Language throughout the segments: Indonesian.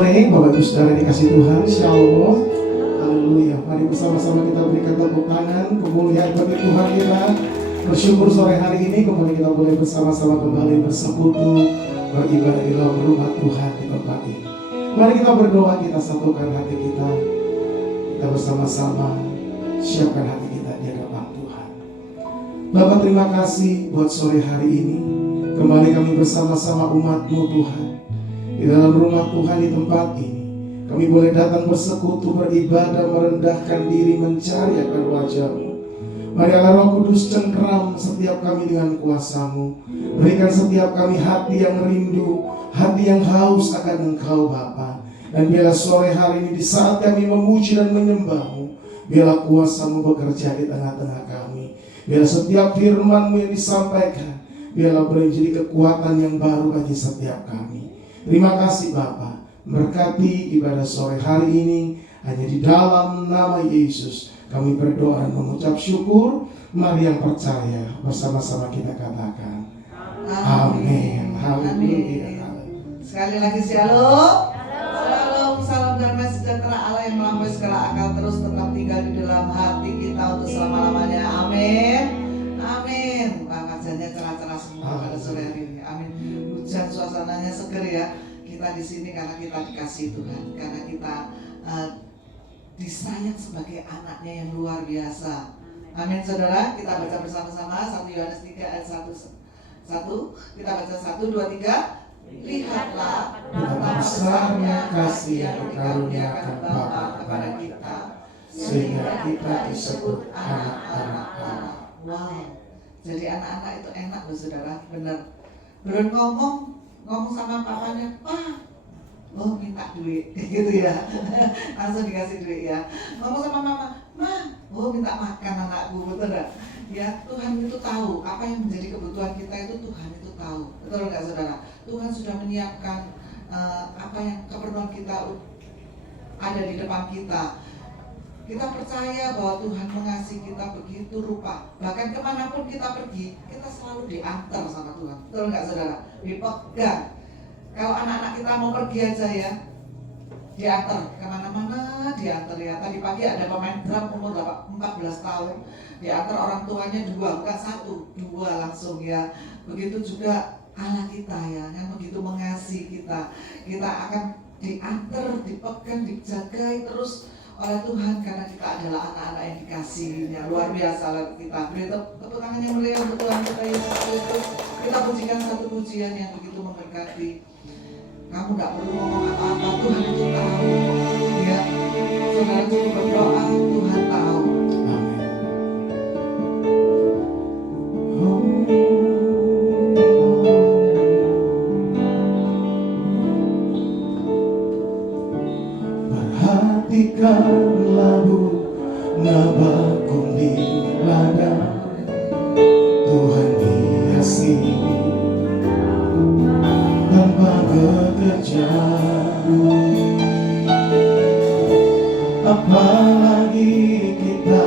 Bapak Ibu Saudara dikasih Tuhan, Shalom, haleluya. Mari bersama-sama kita berikan tepuk tangan, kemuliaan bagi Tuhan kita. Bersyukur sore hari ini kembali kita boleh bersama-sama kembali bersekutu, beribadah di dalam rumah Tuhan di tempat ini. Mari kita berdoa, kita satukan hati kita. Kita bersama-sama siapkan hati kita di hadapan Tuhan. Bapak, terima kasih buat sore hari ini. Kembali kami bersama-sama umat-Mu Tuhan di dalam rumah Tuhan di tempat ini. Kami boleh datang bersekutu, beribadah, merendahkan diri, mencari akan wajah-Mu. Mari Allah Roh Kudus cengkeram setiap kami dengan kuasa-Mu. Berikan setiap kami hati yang rindu, hati yang haus akan Engkau Bapa. Dan biarlah sore hari ini di saat kami memuji dan menyembah-Mu, biarlah kuasa-Mu bekerja di tengah-tengah kami. Biarlah setiap firman-Mu yang disampaikan, biarlah boleh menjadi kekuatan yang baru bagi setiap kami. Terima kasih Bapa, berkati ibadah sore hari ini. Hanya di dalam nama Yesus kami berdoa dan mengucap syukur. Mari yang percaya bersama-sama kita katakan amin. Haleluya. Sekali lagi shalom. Shalom, salam damai sejahtera Allah yang melampaui segala akal terus tetap tinggal di dalam hati kita untuk selama-lamanya. Amin. Amin. Wajahnya cerah-cerah semua pada sore hari ini. Amin. Hujan suasananya seger ya. Kita di sini karena kita dikasih Tuhan, karena kita disayang sebagai anaknya yang luar biasa. Amin saudara. Kita baca bersama-sama 1 Yohanes 3 ayat 1. Kita baca 1, 2, 3. Lihatlah betapa besarnya kasih yang dikaruniakan Bapa kepada kita, sehingga kita disebut anak-anak Allah. Wow. Jadi anak-anak itu enak loh saudara, benar. Belum ngomong sama papanya, "Pak, oh minta duit," gitu ya. Langsung dikasih duit ya. Ngomong sama mama, "Ma, oh minta makan anakku," betul enggak? Ya, Tuhan itu tahu apa yang menjadi kebutuhan kita, itu Tuhan itu tahu. Betul enggak saudara? Tuhan sudah menyiapkan apa yang keperluan kita ada di depan kita. Kita percaya bahwa Tuhan mengasihi kita begitu rupa. Bahkan kemanapun kita pergi, kita selalu diantar sama Tuhan. Betul nggak saudara? Dipegang. Kalau anak-anak kita mau pergi aja ya, diantar kemana-mana, diantar ya. Tadi pagi ada pemain drum umur 14 tahun, diantar orang tuanya 2, bukan 1, 2 langsung ya. Begitu juga Allah kita ya, yang begitu mengasihi kita. Kita akan diantar, dipegang, dijagai terus oleh Tuhan karena kita adalah anak-anak yang dikasihinya. Luar biasa lah kita. Beri tepuk tangan yang meriah untuk Tuhan kita Yesus Kristus. Kita pujikan satu pujian yang begitu memberkati. Kamu gak perlu ngomong apa-apa, Tuhan itu tahu. Ya, saudara cukup berdoa, Tuhan tahu. Perhatikanlah bunga bakung di ladang, Tuhan hiasi tanpa bekerja. Apalagi kita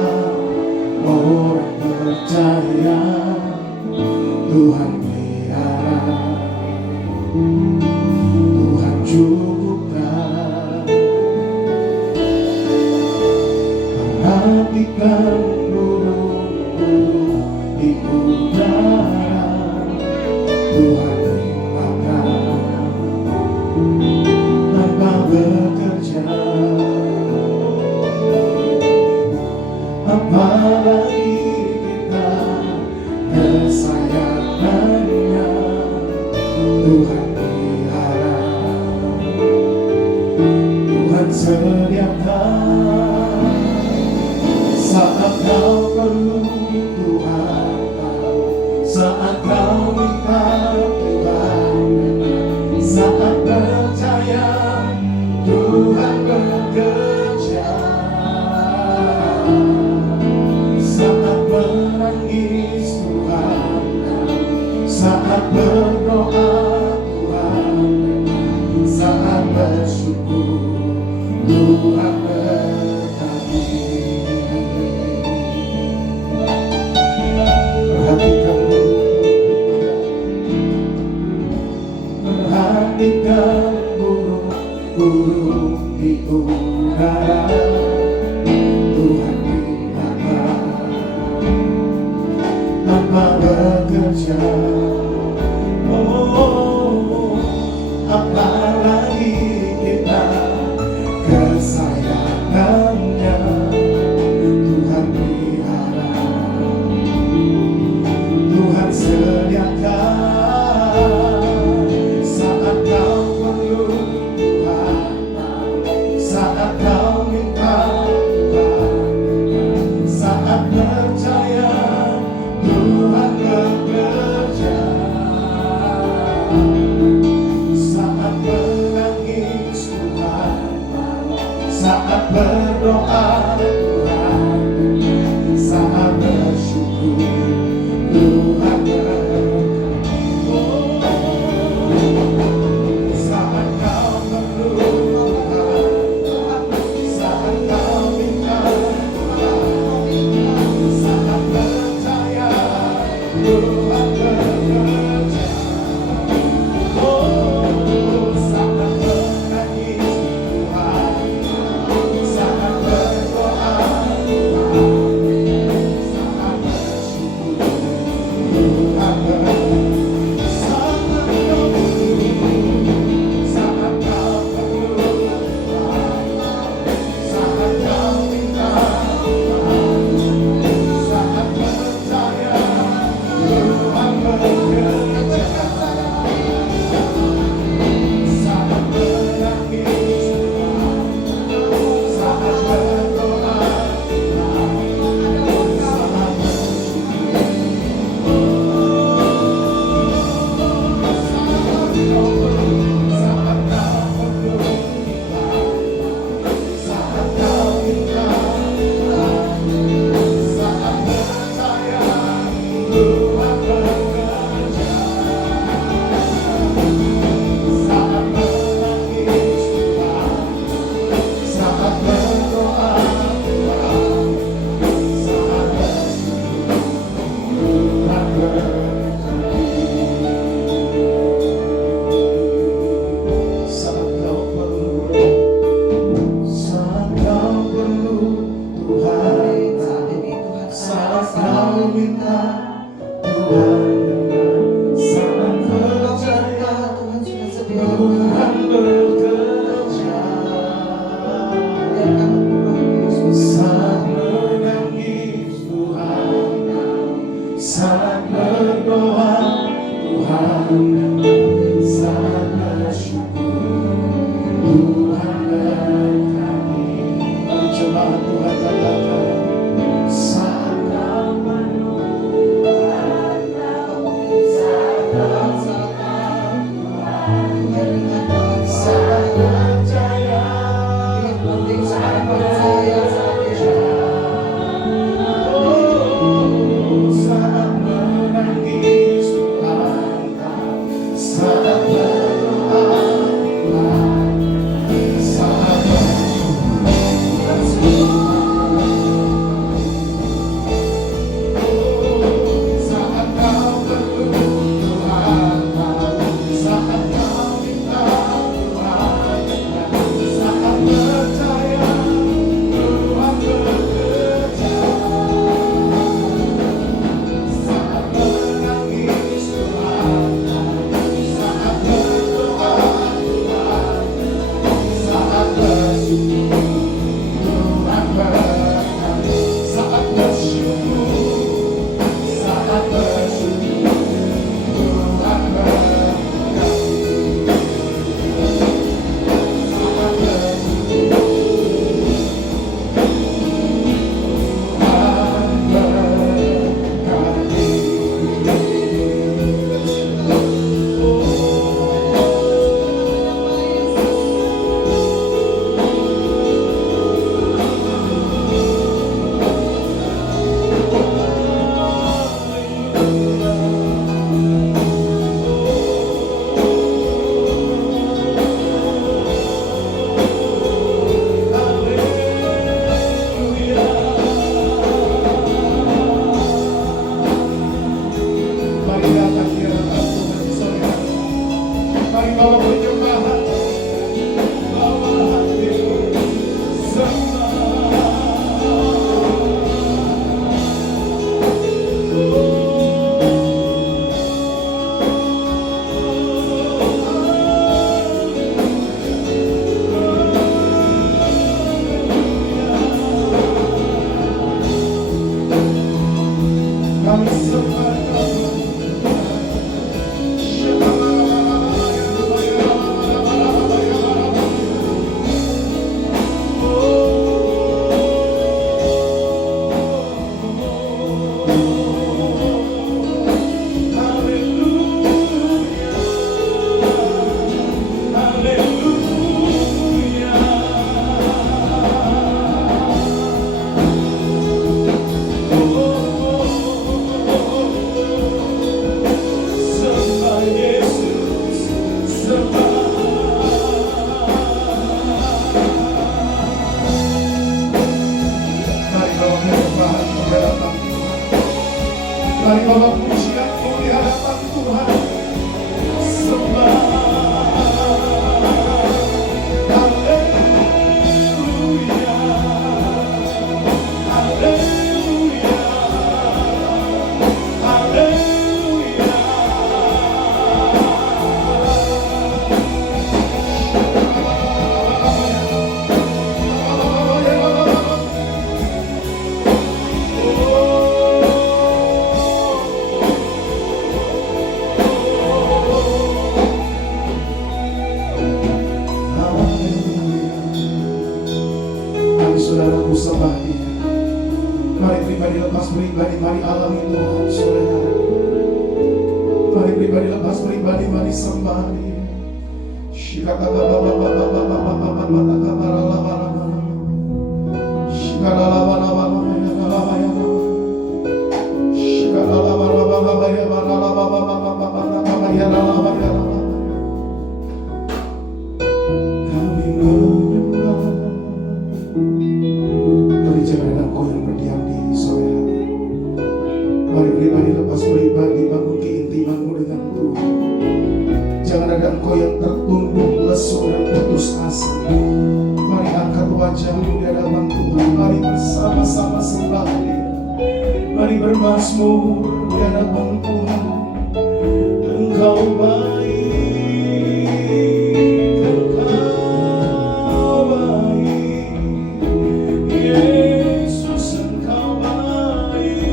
orang percaya, Tuhan pelihara, Tuhan cukupkan. Perhatikan burung-burung di udara, Tuhan makan tanpa bekerja. Apalagi kita kesayangannya, Tuhan pelihara, Tuhan sediakan. Saat kau perlu, Tuhan tahu. Saat kau minta, Tuhan dengar. Saat percaya, Tuhan bekerja. Saat menangis, Tuhan tahu. Saat berdoa, Tuhan dengar. Saat bersyukur, Tuhan berkati. Perhatikan burung burung di udara, Tuhan lihatlah tanpa bekerja. Oh, apalagi kita kesayangannya, Tuhan pelihara, Tuhan sediakan saat kau perlu Tuhan, saat kau minta Tuhan, saat percaya Tuhan bekerja, saat menangis Tuhan, saat berdoa Tuhan, saat bersyukur Tuhan berkati. Saat kau perlu Tuhan, saat kau minta Tuhan, saat percaya Tuhan bekerja. Oh, saat menangis Tuhan, saat Saudaraku sembah Dia. Mari pribadi lepas pribadi, mari alami Tuhan sore hari. Mari pribadi lepas pribadi, mari sembah Dia. Shikata baba baba baba baba baba baba kabara laba laba. Shikata laba laba laba ya laba ya. Shikata laba laba laba ya laba laba laba laba ya laba ya laba. Kami menyembah. Mari jangan ada kau yang berdiam di sore hari. Mari pribadi lepas pribadi, bangun keintimanmu dengan Tuhan. Jangan ada engkau yang tertunduk, lesu dan putus asa. Mari angkat wajahmu di hadapan Tuhan. Mari bersama-sama sembah Dia. Mari bermazmur di hadapan Tuhan. Engkau baik, Engkau baik, Yesus Engkau baik.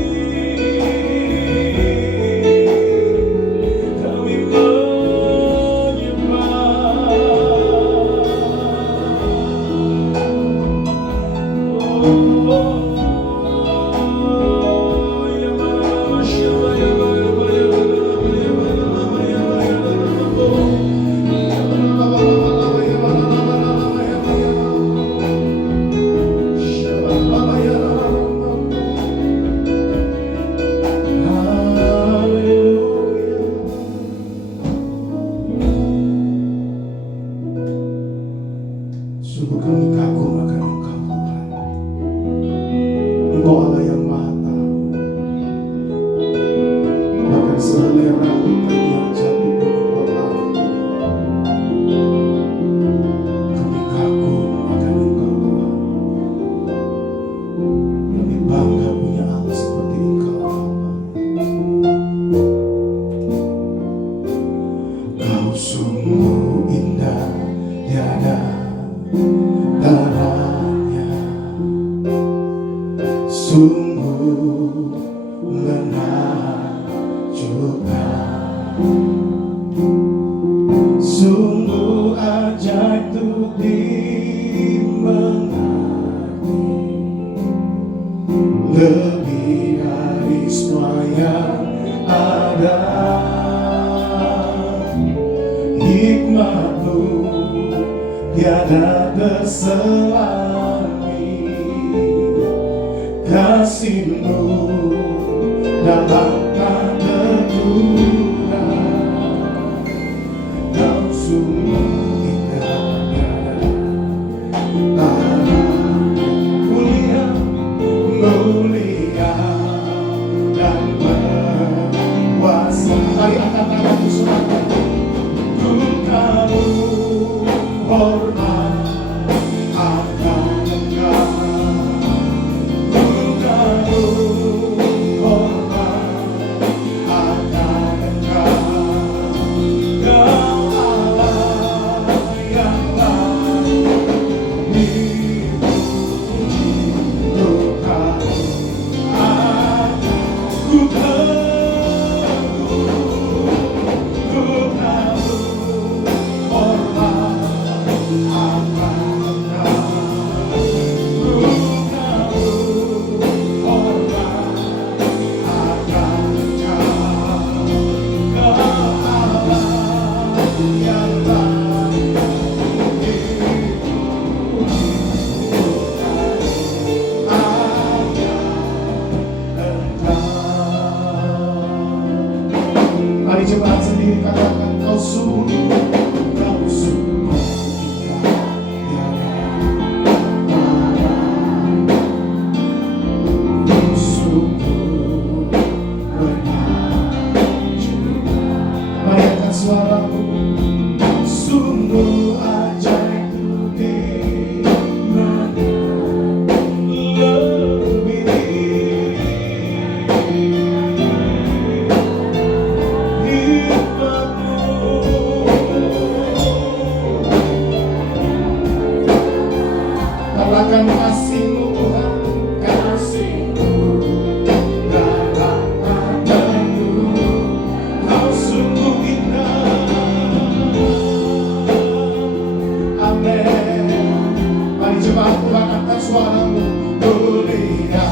Kami sungguh kami kagum akan Engkau Tuhan. Engkau Allah yang Maha Tahu. Bahkan selai rambut kami yang jatuh pun Engkau tahu. Kami kagum akan Engkau Tuhan. Kami bangga punya Allah seperti Engkau Bapa. Kau sungguh indah, tiada darahnya, sungguh menakjubkan, sungguh ajaib untuk dimengerti, lebih dari semua yang ada. Hikmat-Mu tiada terselangi, kasih-Mu dalam tak terduga. Kau sungguh indah, mulia, mulia dan berkuasa. Mari angkat tanganmu saudara. Ku tahu hormat akan Engkau. Ku tahu hormat akan Engkau. Kau Allah yang baik, dipuji Tuhan. Ku tahu mari cepat sendiri katakan, kau sungguh indah, kau sungguh indah, kau sungguh menakjubkan. Mari angkat suaramu, sungguh ajaib untuk dimengerti, lebih katakan kasih-Mu Tuhan, kasih-Mu dalam hatiku. Kau sungguh indah. Amin. Mari jemaat Tuhan angkat suaramu mulia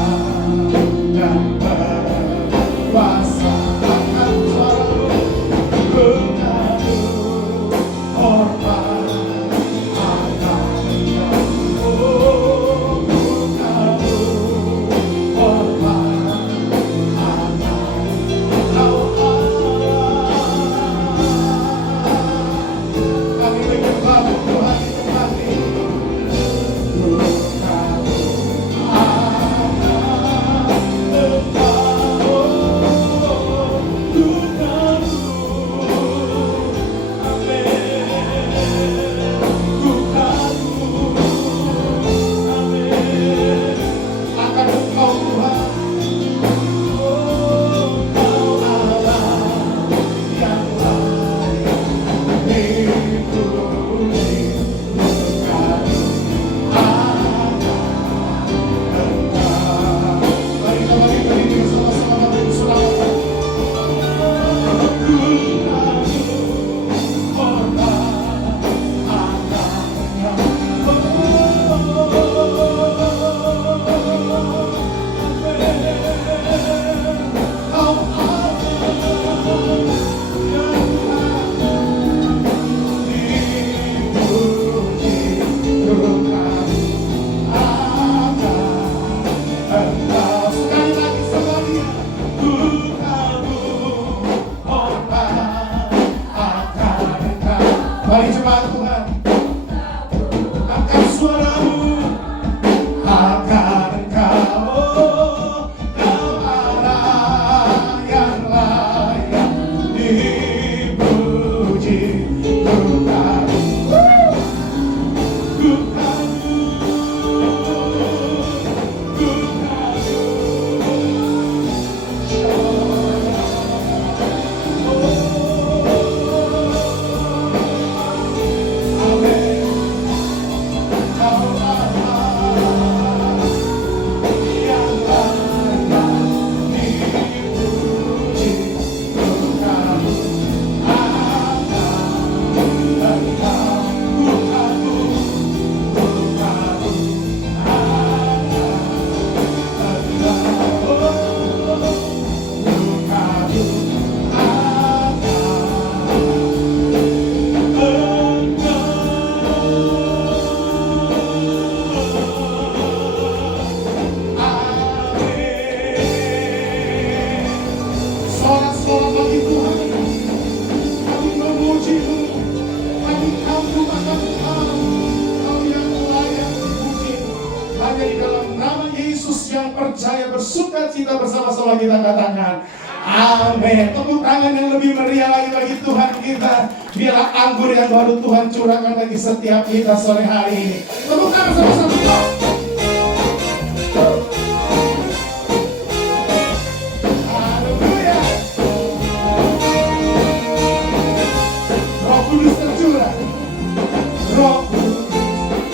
dan berkuasa. Angkat suaramu, bukamu hormat akan Engkau. Bukamu hormat akan Engkau Allah. Kami menyembah Tuhan di tempat ini. Bukamu Mari jemaat Tuhan, angkat suaramu, akan Engkau, Kau Allah yang layak dipuji. Sorak-sorak bagi Tuhan, kami memuji-Mu, kami kagum-kagum Engkau, Kau yang layak dipuji. Hanya di dalam nama Yesus yang percaya bersukacita bersama-sama kita katakan amin. Tepuk tangan yang lebih meriah lagi bagi Tuhan kita. Biarlah anggur yang baru Tuhan curahkan bagi setiap kita sore hari ini. Tepuk tangan sama-sama. Kudus tercurah, Roh Kudus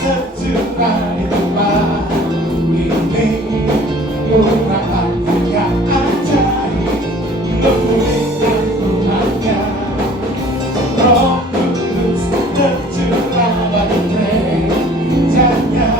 tercurah di tempat ini. Murahkan yang ajaib, memulihkan Tuhannya. Roh Kudus tercurah bagi gerejanya.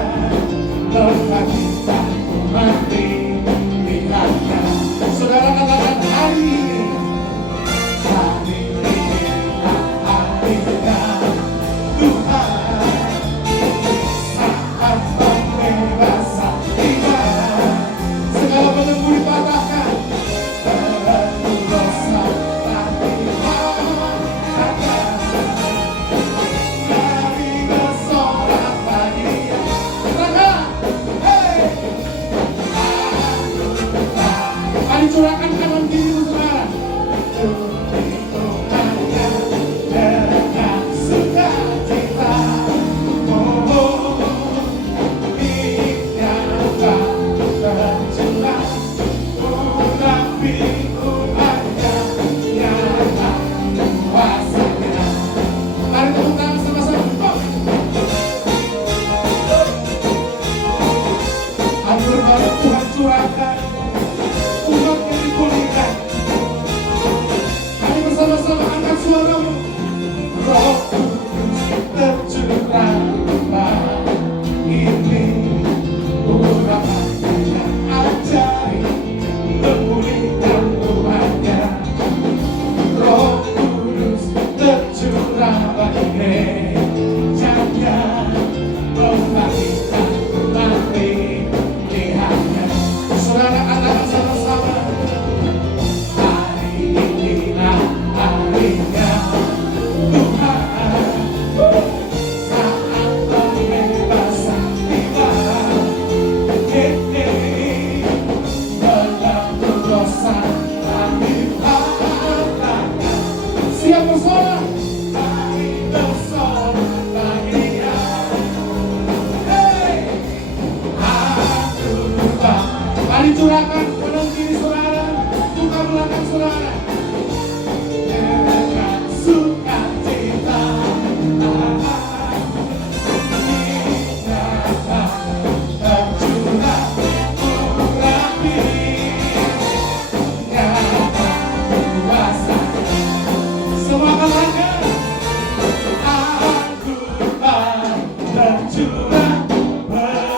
curahkan penuh diri saudara, buka belakang saudara. Dengan sukacita, tercurah urapi, nyata kuasa. Semua katakan, aku tercurah penuh.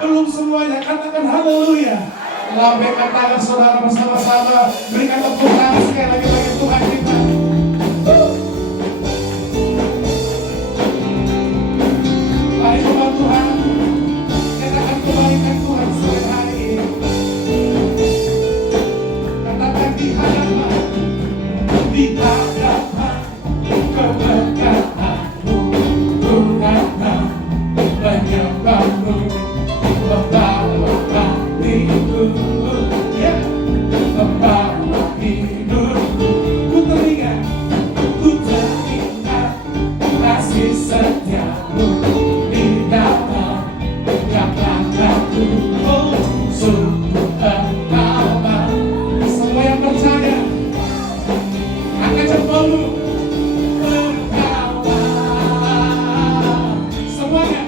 Belum semuanya, katakan haleluya. Lambaikan tangan saudara bersama-sama, berikan tepuk tangan sekali lagi bagi Tuhan kita. Mari Tuhan Tuhan, kita akan kembalikan Tuhan sore hari ini. Katakan di hadapan keberkatan-Mu, Tuhan menyembah-Mu, membawa hatiku, ya, membawa hidupku. Ku teringat kasih setia-Mu di dalam yang langkahku. Oh, sungguh engkau. Semua yang percaya angkat jempolmu. Semuanya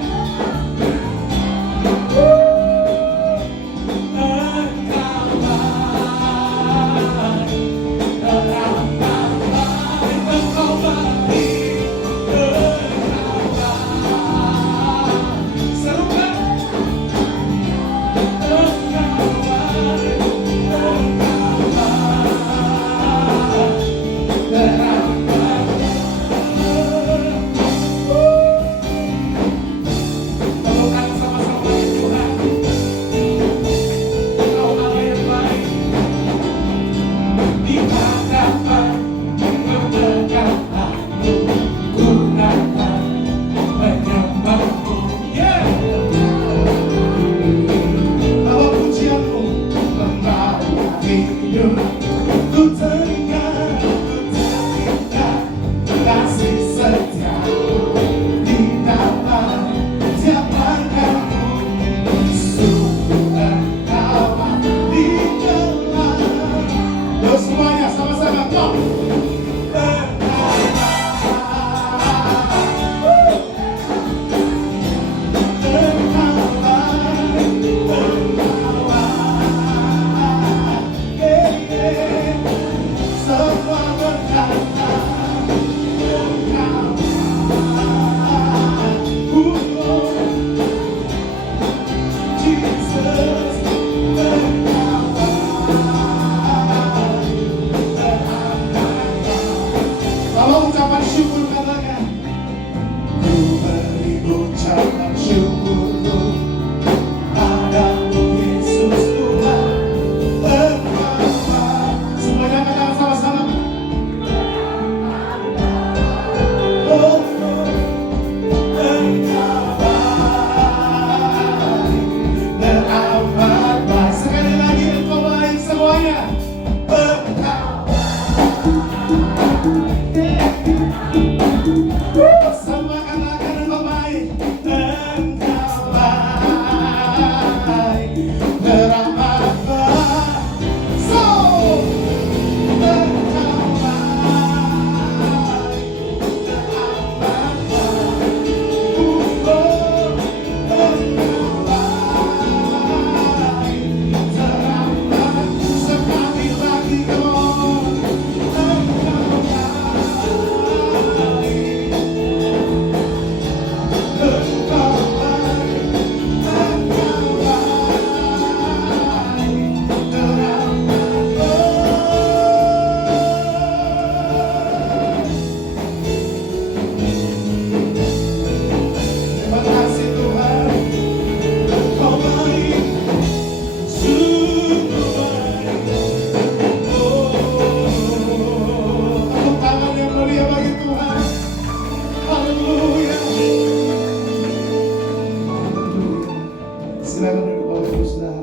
Silakan duduk Bapak Ibu Saudara.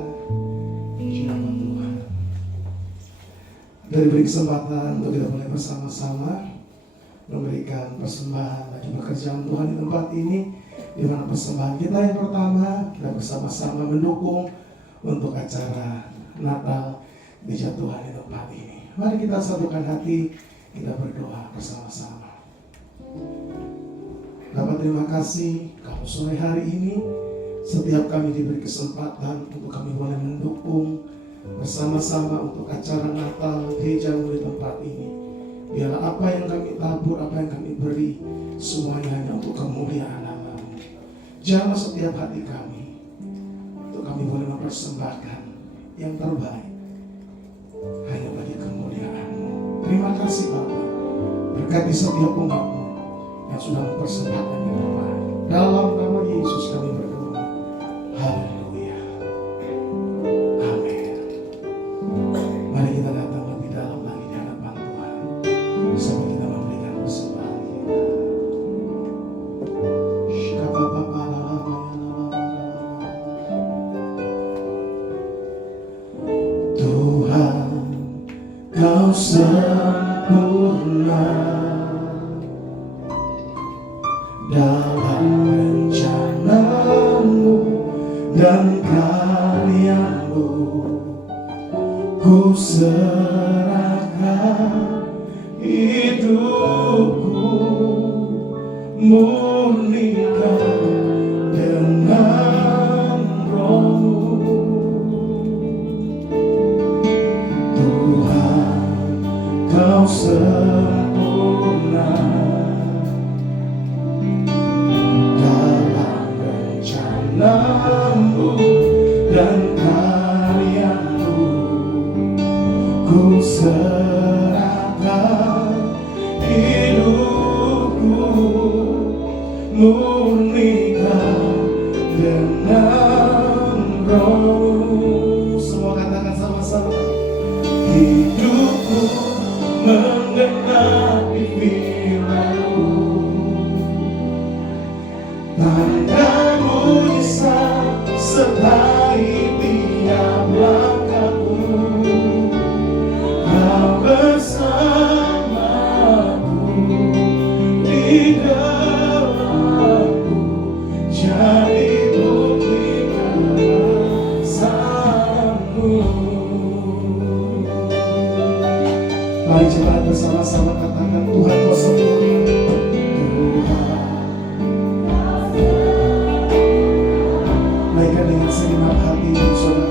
Puji nama Tuhan. Dari beri kesempatan untuk kita boleh bersama-sama memberikan persembahan bagi pekerjaan Tuhan di tempat ini, di mana persembahan kita yang pertama kita bersama-sama mendukung untuk acara Natal Gereja Tuhan di tempat ini. Mari kita satukan hati, kita berdoa bersama-sama. Bapak, terima kasih kalau sore hari ini setiap kami diberi kesempatan untuk kami boleh mendukung bersama-sama untuk acara Natal gerejamu di tempat ini. Biarlah apa yang kami tabur, apa yang kami beri, semuanya hanya untuk kemuliaan nama-Mu. Jamah setiap hati kami untuk kami boleh mempersembahkan yang terbaik hanya bagi kemuliaan-Mu. Terima kasih Bapa, berkati setiap umat-Mu yang sudah mempersembahkan yang terbaik. Dalam nama Yesus kami berdoa. Haleluya. Amin. Mari kita datang lebih dalam lagi di hadapan Tuhan bersama kita memberikan persembahan kita. Tuhan, Kau sempurna dalam rencana-Mu dan karya-Mu. Ku serahkan hidupku, murnikan dengan Roh-Mu. Tuhan, Kau sempurna dalam rencana-Mu dan karya-Mu. Ku serahkan hidupku, murnikan dengan Roh-Mu. Semua katakan sama-sama. Hidupku menggenapi firman-Mu, tanda mujizat sertai tiap langkahku. Kau bersamaku di dalamku, jadi bukti kuasa-Mu. Mari coba bersama-sama katakan, Tuhan Kau sempurna. Naikkan dengan segenap hati saudara.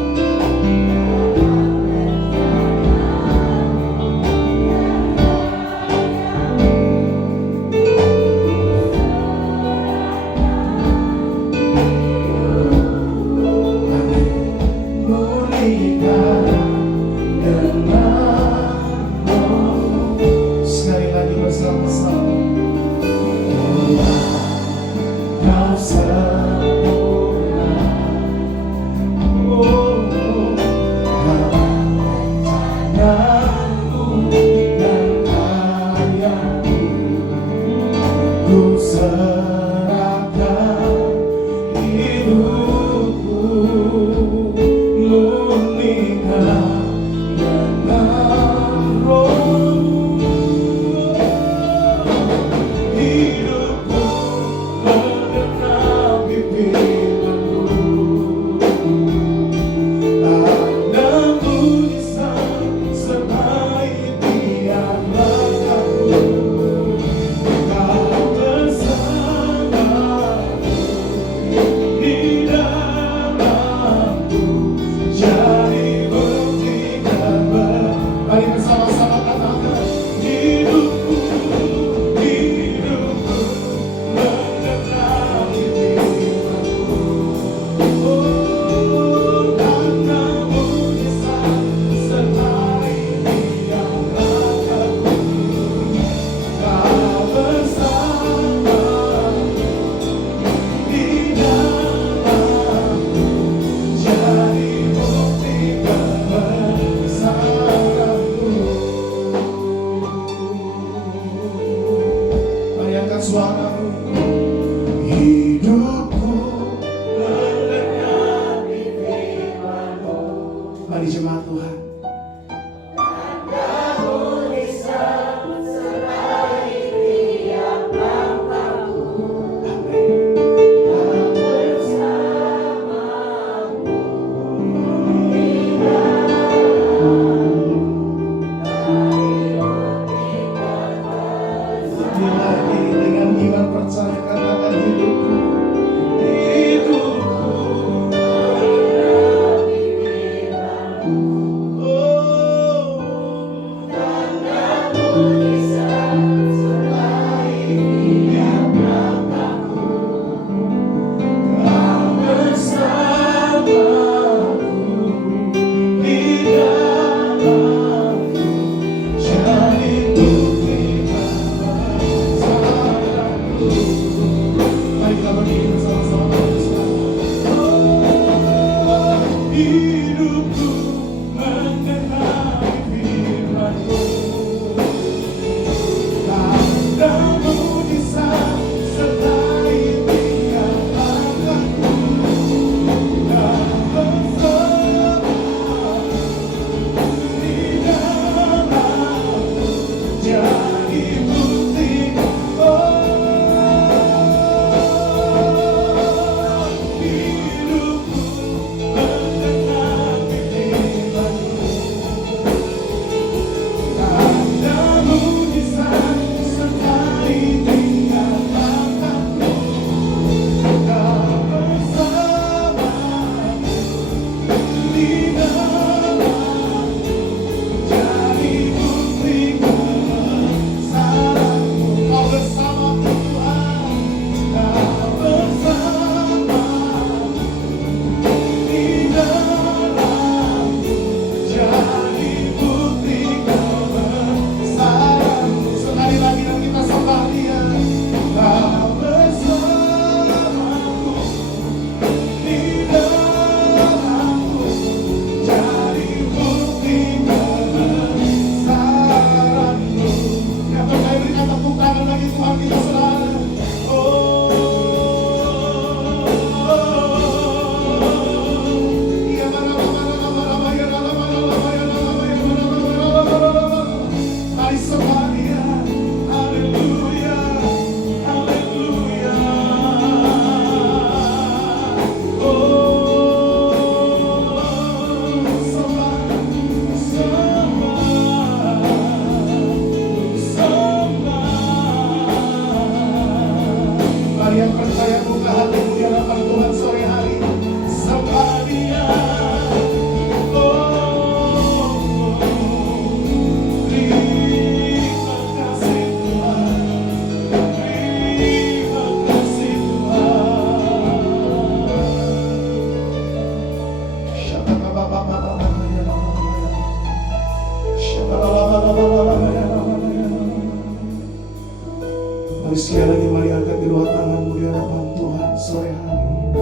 Sekali lagi mari angkat kedua tanganmu di hadapan Tuhan sore hari ini.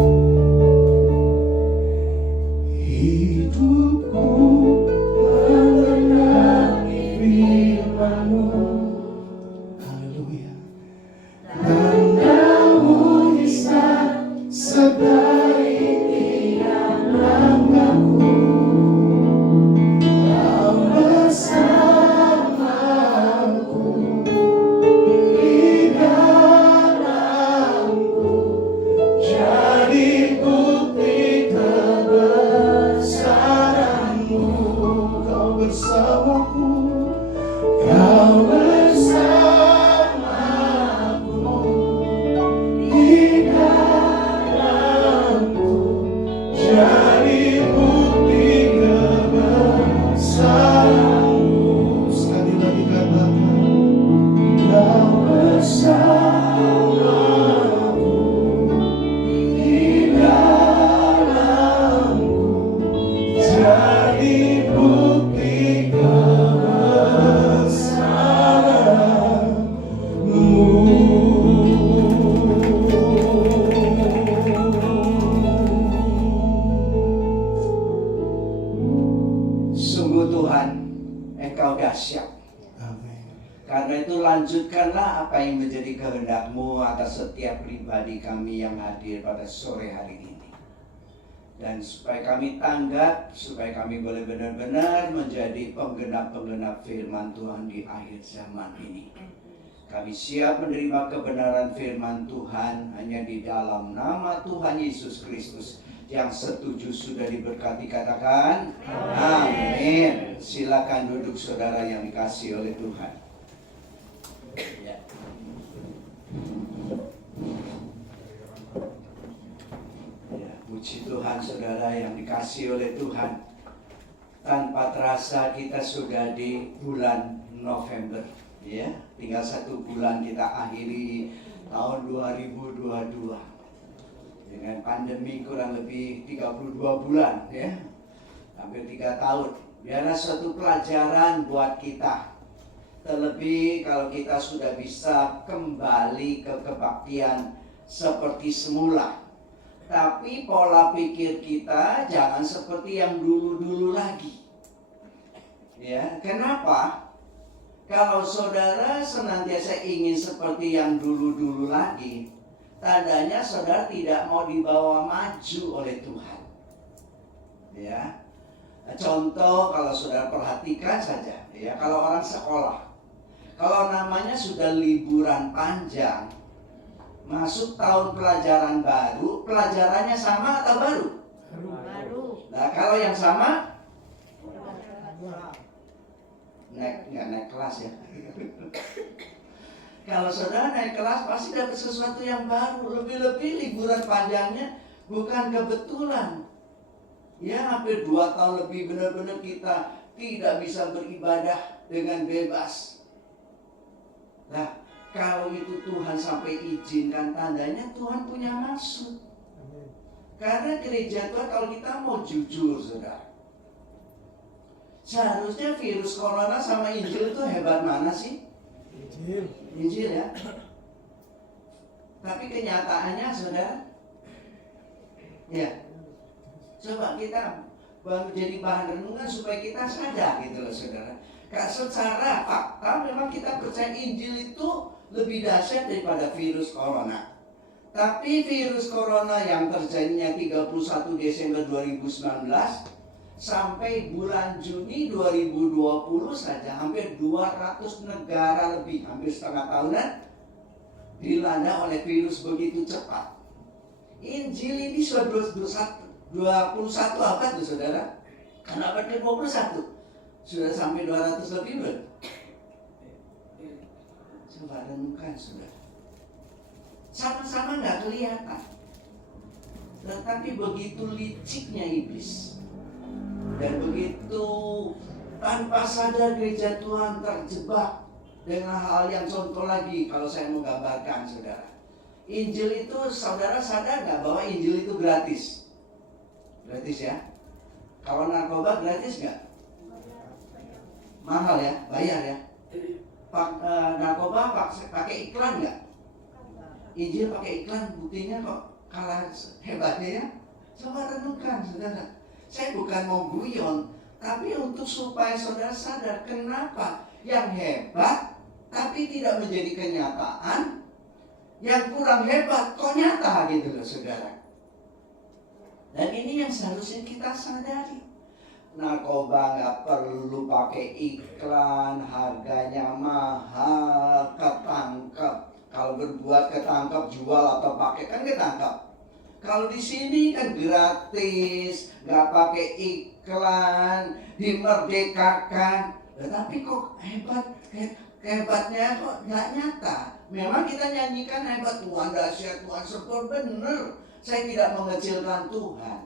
Hidupku mengenali firman-Mu. Haleluya. Tanda mujizat sedari tiap langkahku. Kau bersamaku di dalamku, jadi bukti kebesaran-Mu. Kau bersamaku, Kau bersamaku di dalamku, jadi bukti kebesaran-Mu. Sekali lagi katakan, Kau bersamaku di dalamku, jadi bukti kebesaran-Mu. Sungguh Tuhan, Engkau dahsyat. Amin. Karena itu lanjutkanlah apa yang menjadi kehendak-Mu atas setiap pribadi kami yang hadir pada sore hari ini. Dan supaya kami tanggap, supaya kami boleh benar-benar menjadi penggenap-penggenap firman Tuhan di akhir zaman ini. Kami siap menerima kebenaran firman Tuhan hanya di dalam nama Tuhan Yesus Kristus. Yang setuju sudah diberkati, katakan amin. Silakan duduk saudara yang dikasihi oleh Tuhan. Ya. Ya, puji Tuhan saudara yang dikasihi oleh Tuhan. Tanpa terasa kita sudah di bulan November, ya. Tinggal 1 bulan kita akhiri tahun 2022. Dengan pandemi kurang lebih 32 bulan, ya. Hampir 3 tahun. Biarlah suatu pelajaran buat kita. Terlebih kalau kita sudah bisa kembali ke kebaktian seperti semula. Tapi pola pikir kita jangan seperti yang dulu-dulu lagi. Ya, kenapa? Kalau saudara senantiasa ingin seperti yang dulu-dulu lagi, tandanya saudara tidak mau dibawa maju oleh Tuhan. Ya. Contoh kalau saudara perhatikan saja, ya, kalau orang sekolah. Kalau namanya sudah liburan panjang, masuk tahun pelajaran baru, pelajarannya sama atau baru? Baru. Nah, kalau yang sama, nggak naik kelas ya. Kalau saudara naik kelas pasti dapat sesuatu yang baru. Lebih-lebih liburan panjangnya bukan kebetulan. Ya, hampir 2 tahun lebih benar-benar kita tidak bisa beribadah dengan bebas. Nah, kalau itu Tuhan sampai izinkan, tandanya Tuhan punya maksud. Karena gereja Tuhan, kalau kita mau jujur saudara, seharusnya virus corona sama Injil itu hebat mana sih? Injil ya. Tapi kenyataannya saudara, ya, coba kita menjadi bahan renungan supaya kita sadar gitu loh saudara. Secara fakta memang kita percaya Injil itu lebih dahsyat daripada virus corona. Tapi virus corona yang terjadinya 31 Desember 2019 sampai bulan Juni 2020 saja hampir 200 negara lebih, hampir setengah tahunan dilanda oleh virus begitu cepat. Injil ini sudah 21 abad loh saudara. Kan abad ke-21 sudah sampai 200 lebih belum? Coba renungkan saudara. Sama-sama nggak kelihatan, tetapi begitu liciknya iblis. Dan begitu tanpa sadar gereja Tuhan terjebak dengan hal yang contoh lagi. Kalau saya mau gambarkan saudara, Injil itu saudara sadar nggak bahwa Injil itu gratis? Gratis ya. Kalau narkoba gratis nggak? Mahal ya, bayar ya. Narkoba pakai iklan nggak? Injil pakai iklan, buktinya kok kalah hebatnya ya. Coba renungkan saudara. Saya bukan mau guyon, tapi untuk supaya saudara sadar kenapa yang hebat tapi tidak menjadi kenyataan, yang kurang hebat kok nyata gitu loh saudara. Dan ini yang seharusnya kita sadari. Narkoba nggak perlu pakai iklan, harganya mahal, ketangkep. Kalau berbuat ketangkep, jual atau pakai kan ketangkep. Kalau di sini kan gratis, nggak pakai iklan, dimerdekakan. Tetapi kok hebatnya kok nggak nyata. Memang kita nyanyikan hebat, Tuhan dahsyat, Tuhan sempurna, benar. Saya tidak mengecilkan Tuhan.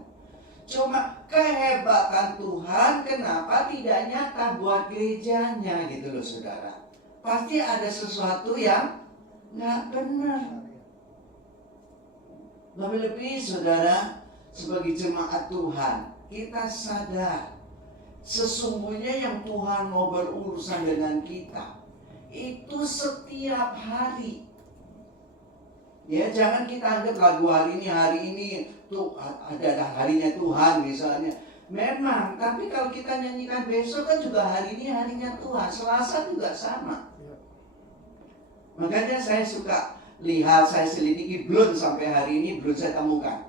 Cuma kehebatan Tuhan kenapa tidak nyata buat gerejanya gitu loh saudara. Pasti ada sesuatu yang nggak benar. Lebih-lebih saudara, sebagai jemaat Tuhan, kita sadar sesungguhnya yang Tuhan mau berurusan dengan kita itu setiap hari. Ya, jangan kita anggap lagu hari ini tuh ada harinya Tuhan misalnya. Memang, tapi kalau kita nyanyikan besok kan juga hari ini harinya Tuhan. Selasa juga sama. Makanya saya suka lihat, saya selidiki, belum sampai hari ini belum saya temukan.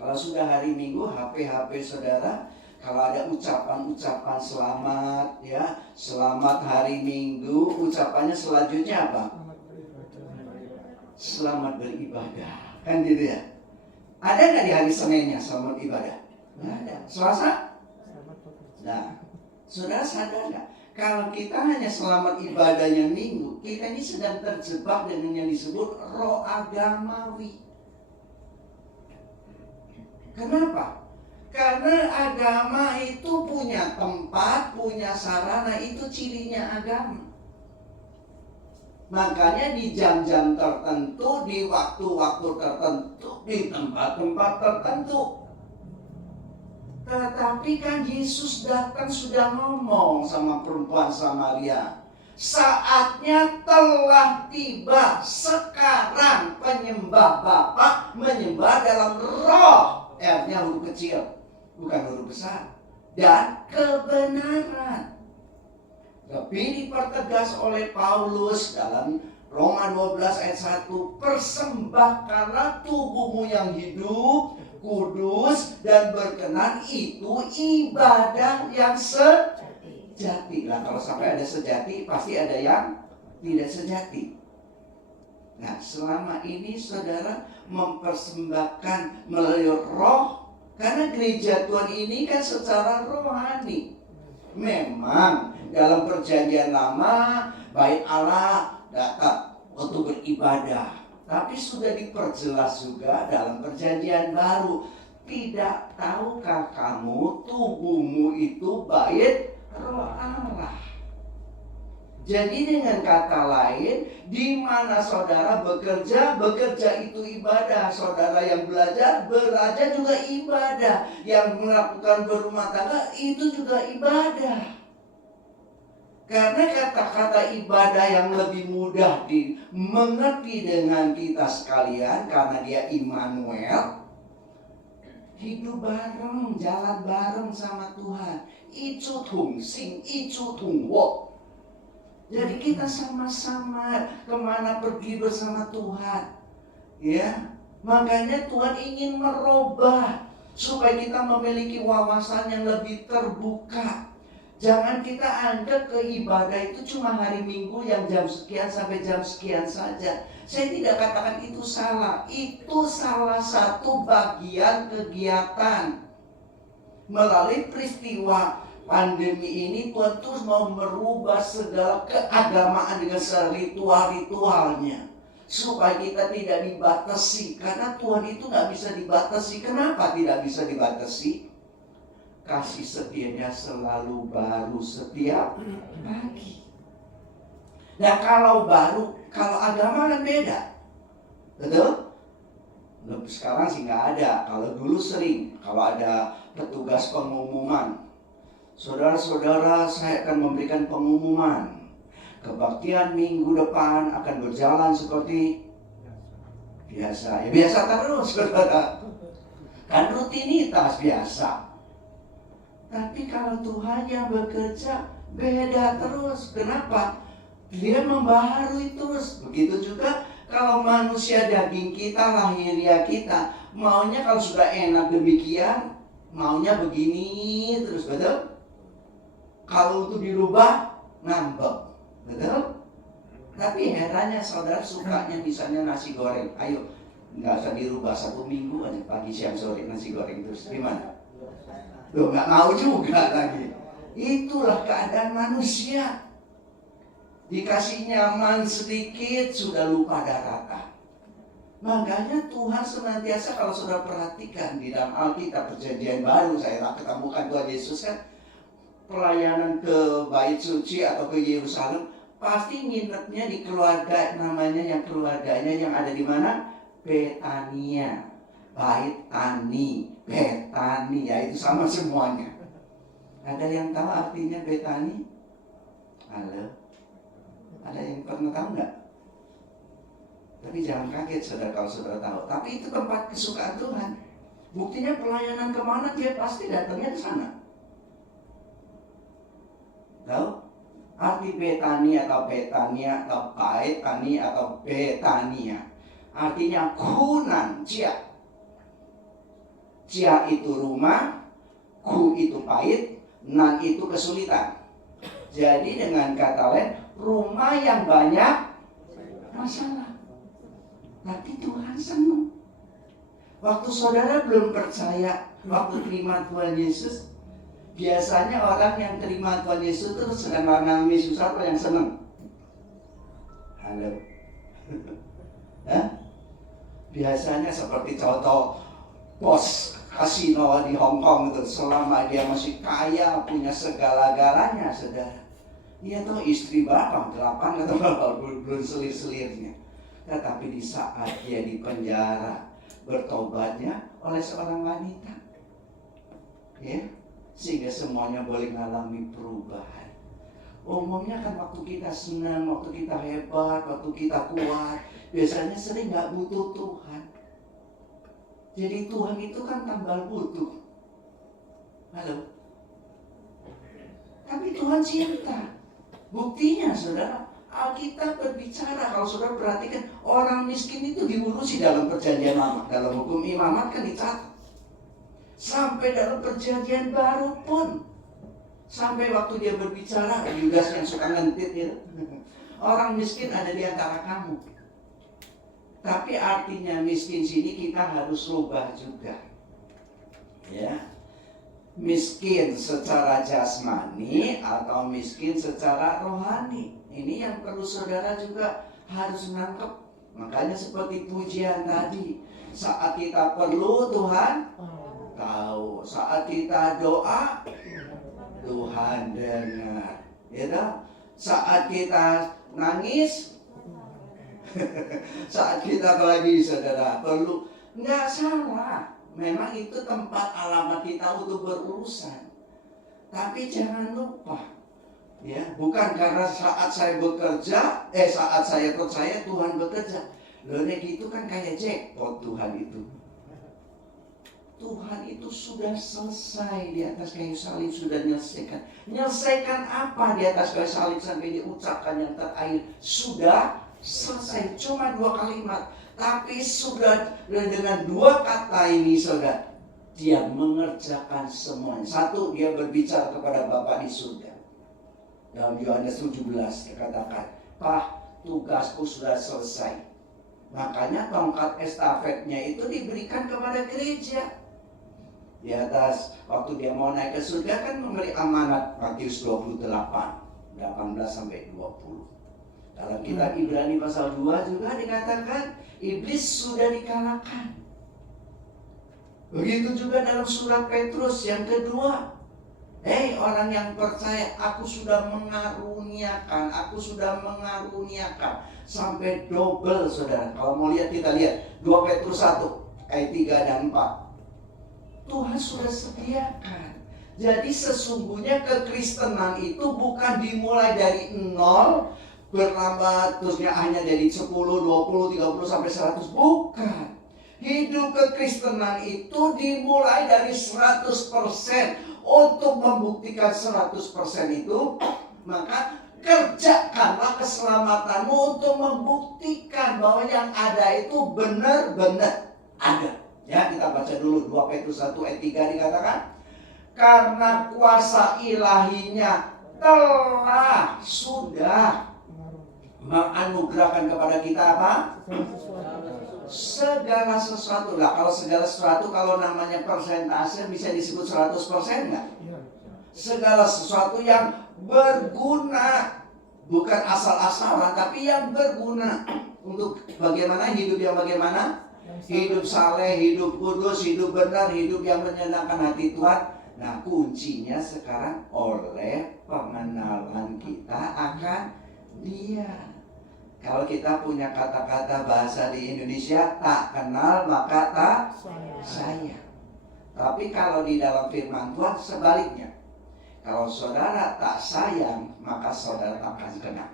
Kalau sudah hari Minggu, HP saudara, kalau ada ucapan-ucapan selamat, ya, selamat hari Minggu, ucapannya selanjutnya apa? Selamat beribadah, kan gitu ya? Ada nggak di hari Seninnya selamat ibadah? Nggak ada. Selasa? Nah, saudara sadar nggak? Kalau kita hanya selamat ibadahnya Minggu, kita ini sedang terjebak dengan yang disebut roh agamawi. Kenapa? Karena agama itu punya tempat, punya sarana, itu cirinya agama. Makanya di jam-jam tertentu, di waktu-waktu tertentu, di tempat-tempat tertentu. Tetapi kan Yesus datang sudah ngomong sama perempuan Samaria. Saatnya telah tiba, sekarang penyembah Bapa menyembah dalam roh. R-nya huruf kecil, bukan huruf besar. Dan kebenaran. Lebih dipertegas oleh Paulus dalam Roma 12 ayat 1. Persembahkanlah tubuhmu yang hidup, kudus, dan berkenan, itu ibadah yang sejati. Lah kalau sampai ada sejati, pasti ada yang tidak sejati. Nah, selama ini saudara mempersembahkan melalui roh, karena gereja Tuhan ini kan secara rohani. Memang dalam perjanjian lama bait Allah datang untuk beribadah, tapi sudah diperjelas juga dalam perjanjian baru. Tidak tahukah kamu tubuhmu itu bait roh Allah? Jadi dengan kata lain, di mana saudara bekerja itu ibadah. Saudara yang belajar juga ibadah. Yang melakukan berumah tangga itu juga ibadah. Karena kata-kata ibadah yang lebih mudah dimengerti dengan kita sekalian, karena dia Immanuel, hidup bareng, jalan bareng sama Tuhan. Icu tung sing, icu tung wo. Jadi kita sama-sama kemana pergi bersama Tuhan, ya. Makanya Tuhan ingin merubah supaya kita memiliki wawasan yang lebih terbuka. Jangan kita anggap ibadah itu cuma hari Minggu yang jam sekian sampai jam sekian saja. Saya tidak katakan itu salah. Itu salah satu bagian kegiatan. Melalui peristiwa pandemi ini, Tuhan terus mau merubah segala keagamaan dengan ritual-ritualnya, supaya kita tidak dibatasi. Karena Tuhan itu nggak bisa dibatasi. Kenapa tidak bisa dibatasi? Kasih setianya selalu baru setiap pagi. Nah kalau agama kan beda, betul? Sekarang sih nggak ada. Kalau dulu sering, kalau ada petugas pengumuman, saudara-saudara, saya akan memberikan pengumuman. Kebaktian minggu depan akan berjalan seperti biasa. Ya biasa terus, saudara. Kan rutinitas biasa. Tapi kalau Tuhan yang bekerja beda terus. Kenapa? Dia membaharui terus. Begitu juga kalau manusia daging kita, lahiriah kita, maunya kalau sudah enak demikian, maunya begini terus, betul? Kalau untuk dirubah, ngambek, betul? Tapi herannya saudara sukanya misalnya nasi goreng. Ayo, nggak usah dirubah 1 minggu aja, pagi siang sore nasi goreng terus. Gimana? Loh, nggak mau juga lagi. Itulah keadaan manusia. Dikasih nyaman sedikit sudah lupa daratan. Makanya Tuhan senantiasa, kalau saudara perhatikan di dalam Alkitab Perjanjian Baru, saya ketemukan Tuhan Yesus kan pelayanan ke Bait Suci atau ke Yerusalem, pasti nginepnya di keluarga, namanya yang keluarganya yang ada di mana? Betania, Bait Tani, Betani, ya itu sama semuanya. Ada yang tahu artinya Betani? Halo? Ada yang pernah tahu nggak? Tapi jangan kaget saudara kalau saudara tahu. Tapi itu tempat kesukaan Tuhan. Buktinya pelayanan kemana dia pasti datangnya ke sana. Tahu? Arti Betani atau Betania atau Bait Tani atau Betania, artinya kunan cia. Cia itu rumah, ku itu pahit, nan itu kesulitan. Jadi dengan kata lain, rumah yang banyak masalah. Tapi Tuhan senang. Waktu saudara belum percaya, waktu terima Tuhan Yesus, biasanya orang yang terima Tuhan Yesus itu sedang mengalami susah atau yang senang? Halo? Hah? Biasanya seperti contoh bos kasino di Hong Kong itu, selama dia masih kaya, punya segala-galanya, saudara, dia tahu istri berapa, 8 atau berapa, belum selir-selirnya. Tetapi di saat dia di penjara, bertobatnya oleh seorang wanita, ya, sehingga semuanya boleh mengalami perubahan. Umumnya kan waktu kita senang, waktu kita hebat, waktu kita kuat, biasanya sering gak butuh Tuhan. Jadi Tuhan itu kan tambal butuh. Halo? Tapi Tuhan cinta. Buktinya saudara, Alkitab berbicara, kalau saudara perhatikan, orang miskin itu diurusi dalam Perjanjian Lama. Dalam hukum imamat kan dicatat. Sampai dalam Perjanjian Baru pun, sampai waktu dia berbicara, Yudas yang suka ngentit ya, orang miskin ada di antara kamu. Tapi artinya miskin sini kita harus rubah juga, ya. Miskin secara jasmani atau miskin secara rohani. Ini yang perlu saudara juga harus menangkap. Makanya seperti pujian tadi, saat kita perlu Tuhan tahu, saat kita doa Tuhan dengar, ya. Saat kita nangis, saat kita lagi saudara perlu, nggak salah. Memang itu tempat alamat kita untuk berurusan. Tapi jangan lupa, ya, bukan karena saat saya bekerja, saat saya percaya Tuhan bekerja. Loh, gitu kan kayak jackpot Tuhan itu. Tuhan itu sudah selesai di atas kayu salib, sudah menyelesaikan. Menyelesaikan apa di atas kayu salib sampai diucapkan yang terakhir? Sudah selesai. Cuma 2 kalimat. Tapi sudah dengan 2 kata ini saudara, dia mengerjakan semuanya. 1, dia berbicara kepada Bapa di surga. Dalam Yohanes 17 dikatakan, "Pak, tugasku sudah selesai." Makanya tongkat estafetnya itu diberikan kepada gereja. Di atas waktu dia mau naik ke surga kan memberi amanat, Matius 28 18-20. Dalam kitab Ibrani pasal 2 juga dikatakan iblis sudah dikalahkan. Begitu juga dalam surat Petrus yang kedua. Orang yang percaya, aku sudah mengaruniakan sampai double saudara. Kalau mau lihat kita lihat 2 Petrus 1 ayat 3 dan 4. Tuhan sudah sediakan. Jadi sesungguhnya kekristenan itu bukan dimulai dari nol, berlambat terusnya hanya jadi 10, 20, 30 sampai 100. Bukan. Hidup kekristenan itu dimulai dari 100%. Untuk membuktikan 100% itu, maka kerjakanlah keselamatanmu untuk membuktikan bahwa yang ada itu benar-benar ada. Ya, kita baca dulu 2 Petrus 1 ayat 3 dikatakan, karena kuasa ilahinya telah sudah menganugerahkan kepada kita apa? Segala sesuatu. Lah kalau segala sesuatu, kalau namanya persentase bisa disebut 100% nggak? Segala sesuatu yang berguna, bukan asal-asalan, tapi yang berguna untuk bagaimana hidup yang bagaimana? Hidup saleh, hidup kudus, hidup benar, hidup yang menyenangkan hati Tuhan. Nah, kuncinya sekarang oleh pengenalan kita akan Dia. Kalau kita punya kata-kata bahasa di Indonesia, tak kenal maka tak sayang. Tapi kalau di dalam firman Tuhan sebaliknya. Kalau saudara tak sayang, maka saudara tak akan kenal.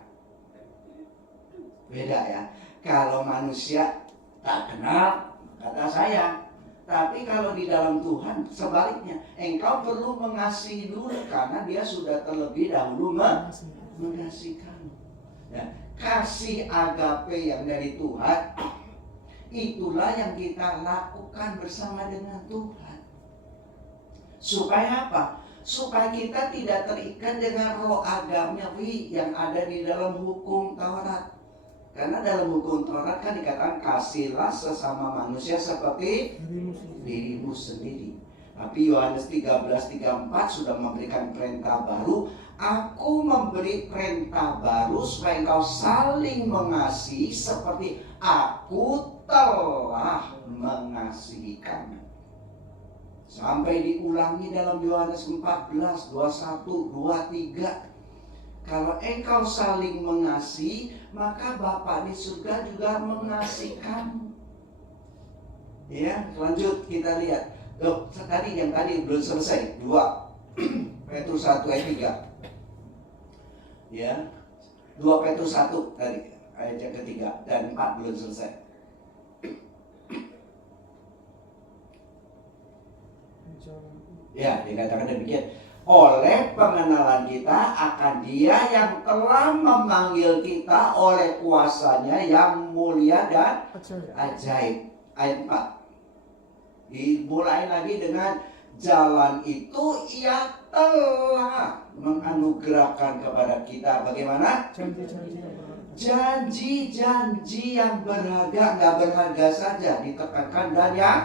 Beda ya. Kalau manusia tak kenal, kata sayang. Tapi kalau di dalam Tuhan sebaliknya. Engkau perlu mengasihi dulu karena Dia sudah terlebih dahulu mengasihi kamu. Ya, kasih agape yang dari Tuhan, itulah yang kita lakukan bersama dengan Tuhan. Supaya apa? Supaya kita tidak terikat dengan roh agamawi yang ada di dalam hukum Taurat. Karena dalam hukum Taurat kan dikatakan kasihlah sesama manusia seperti dirimu sendiri. Tapi Yohanes 13:34 sudah memberikan perintah baru. Aku memberi perintah baru supaya engkau saling mengasihi seperti aku telah mengasihi kamu. Sampai diulangi dalam Yohanes 14, 21, 23. Kalau engkau saling mengasihi, maka Bapa di surga juga mengasihi kamu. Ya, lanjut kita lihat. Yang tadi belum selesai. 2 Petrus 1 ayat 3. Ya, 2 Petrus 1 tadi ayat yang ketiga dan 4 belum selesai. Ya, dikatakan demikian. Oleh pengenalan kita akan Dia yang telah memanggil kita oleh kuasanya yang mulia dan ajaib. Ayat 4. Dimulai lagi dengan jalan itu Ia telah menganugerahkan kepada kita. Bagaimana? Janji-janji yang berharga, nggak berharga saja, ditekankan dan yang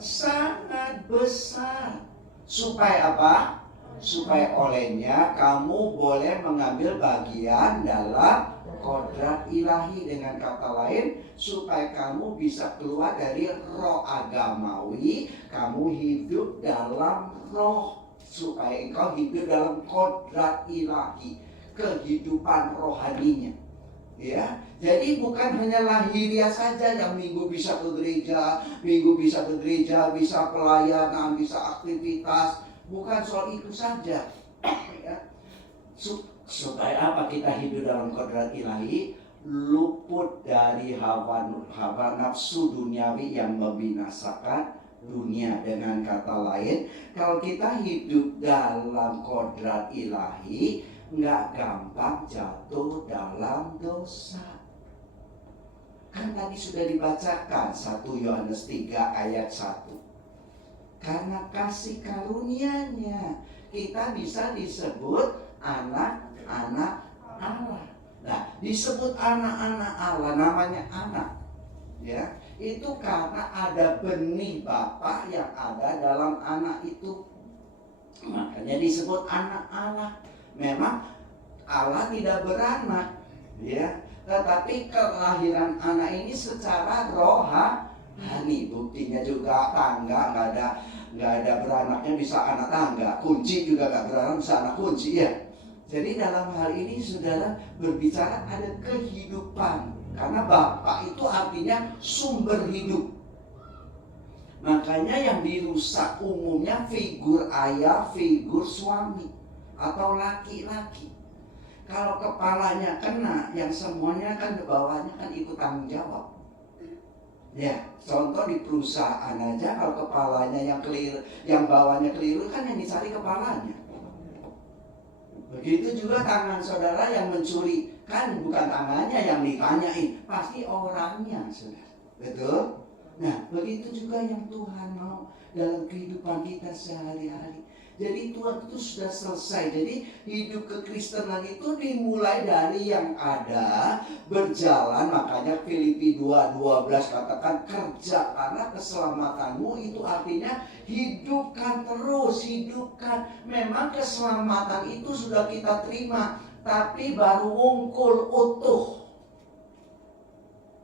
sangat besar. Supaya apa? Supaya olehnya kamu boleh mengambil bagian dalam kodrat ilahi. Dengan kata lain, supaya kamu bisa keluar dari roh agamawi, kamu hidup dalam roh. Supaya engkau hidup dalam kodrat ilahi, kehidupan rohaninya. Ya, jadi bukan hanya lahiriah saja yang minggu bisa ke gereja, bisa pelayanan, bisa aktivitas. Bukan soal itu saja. Ya. Supaya apa kita hidup dalam kodrat ilahi, luput dari hawa nafsu duniawi yang membinasakan dunia. Dengan kata lain, kalau kita hidup dalam kodrat ilahi, nggak gampang jatuh dalam dosa. Kan tadi sudah dibacakan 1 Yohanes 3 ayat 1. Karena kasih karunia-Nya kita bisa disebut anak-anak Allah. Nah, disebut anak-anak Allah, namanya anak. Ya, itu karena ada benih Bapa yang ada dalam anak itu. Makanya disebut anak Allah. Memang Allah tidak beranak, ya, tetapi kelahiran anak ini secara rohani. Buktinya juga tangga nggak ada beranaknya bisa anak tangga, kunci juga nggak beranak bisa anak kunci, ya. Jadi dalam hal ini saudara berbicara ada kehidupan, karena Bapa itu artinya sumber hidup. Makanya yang dirusak umumnya figur ayah, figur suami atau laki-laki. Kalau kepalanya kena, yang semuanya kan ke bawahnya kan ikut tanggung jawab. Ya, contoh di perusahaan aja, kalau kepalanya yang keliru, yang bawahnya keliru kan yang dicari kepalanya. Begitu juga tangan saudara yang mencuri, kan bukan tangannya yang ditanyain, pasti orangnya, saudara. Betul? Nah, begitu juga yang Tuhan mau dalam kehidupan kita sehari-hari. Jadi Tuhan itu sudah selesai. Jadi hidup kekristenan itu dimulai dari yang ada, berjalan. Makanya Filipi 2:12 katakan kerja karena keselamatanmu, itu artinya hidupkan terus, hidupkan. Memang keselamatan itu sudah kita terima, tapi baru wungkul utuh.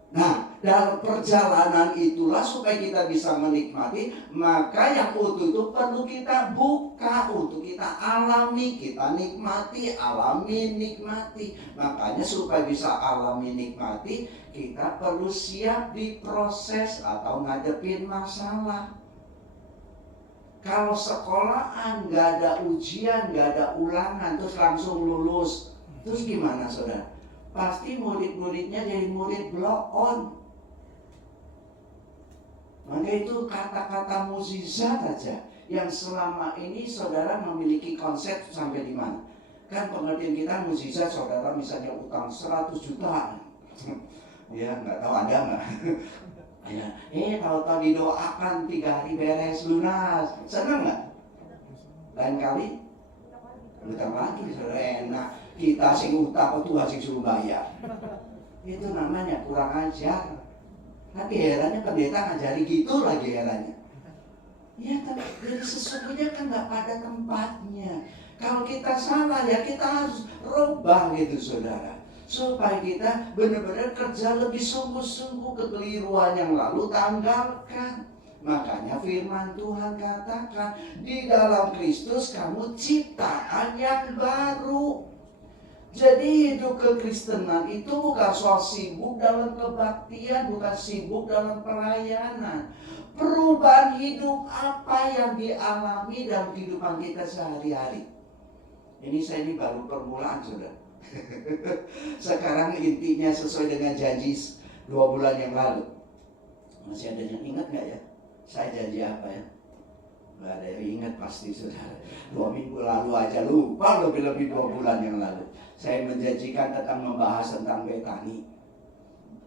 Nah, dalam perjalanan itulah supaya kita bisa menikmati, maka yang utuh itu perlu kita buka, untuk kita alami, kita nikmati, alami, nikmati. Makanya supaya bisa alami, nikmati, kita perlu siap diproses atau ngadepin masalah. Kalau sekolahan nggak ada ujian, nggak ada ulangan, terus langsung lulus, terus gimana saudara? Pasti murid-muridnya jadi murid blow on. Maka itu kata-kata mukjizat aja yang selama ini saudara memiliki konsep sampai di mana? Kan pengertian kita mukjizat saudara misalnya utang 100 juta. Ya nggak tahu ada nggak? Ya, tahu-tahu didoakan 3 hari beres lunas. Senang nggak? Lain kali utang lagi saudara, enak. Kita sing utang, Tuhan sing suruh bayar. Itu namanya kurang ajar. Tapi herannya pendeta ngajari gitu lagi herannya. Ya, jadi sesungguhnya kan nggak pada tempatnya. Kalau kita salah ya kita harus rubah gitu saudara, supaya kita benar-benar kerja lebih sungguh-sungguh. Kekeliruan yang lalu tanggalkan. Makanya firman Tuhan katakan, di dalam Kristus kamu ciptaan yang baru. Jadi hidup kekristenan itu bukan soal sibuk dalam kebaktian, bukan sibuk dalam pelayanan. Perubahan hidup apa yang dialami dalam kehidupan kita sehari-hari. Ini baru permulaan sudah. Sekarang intinya sesuai dengan janji 2 bulan yang lalu. Masih ada yang ingat gak ya? Saya janji apa ya? Gak ada yang ingat pasti saudara. 2 minggu lalu aja lupa, lebih-lebih 2 bulan yang lalu. Saya menjanjikan tentang membahas tentang Betani.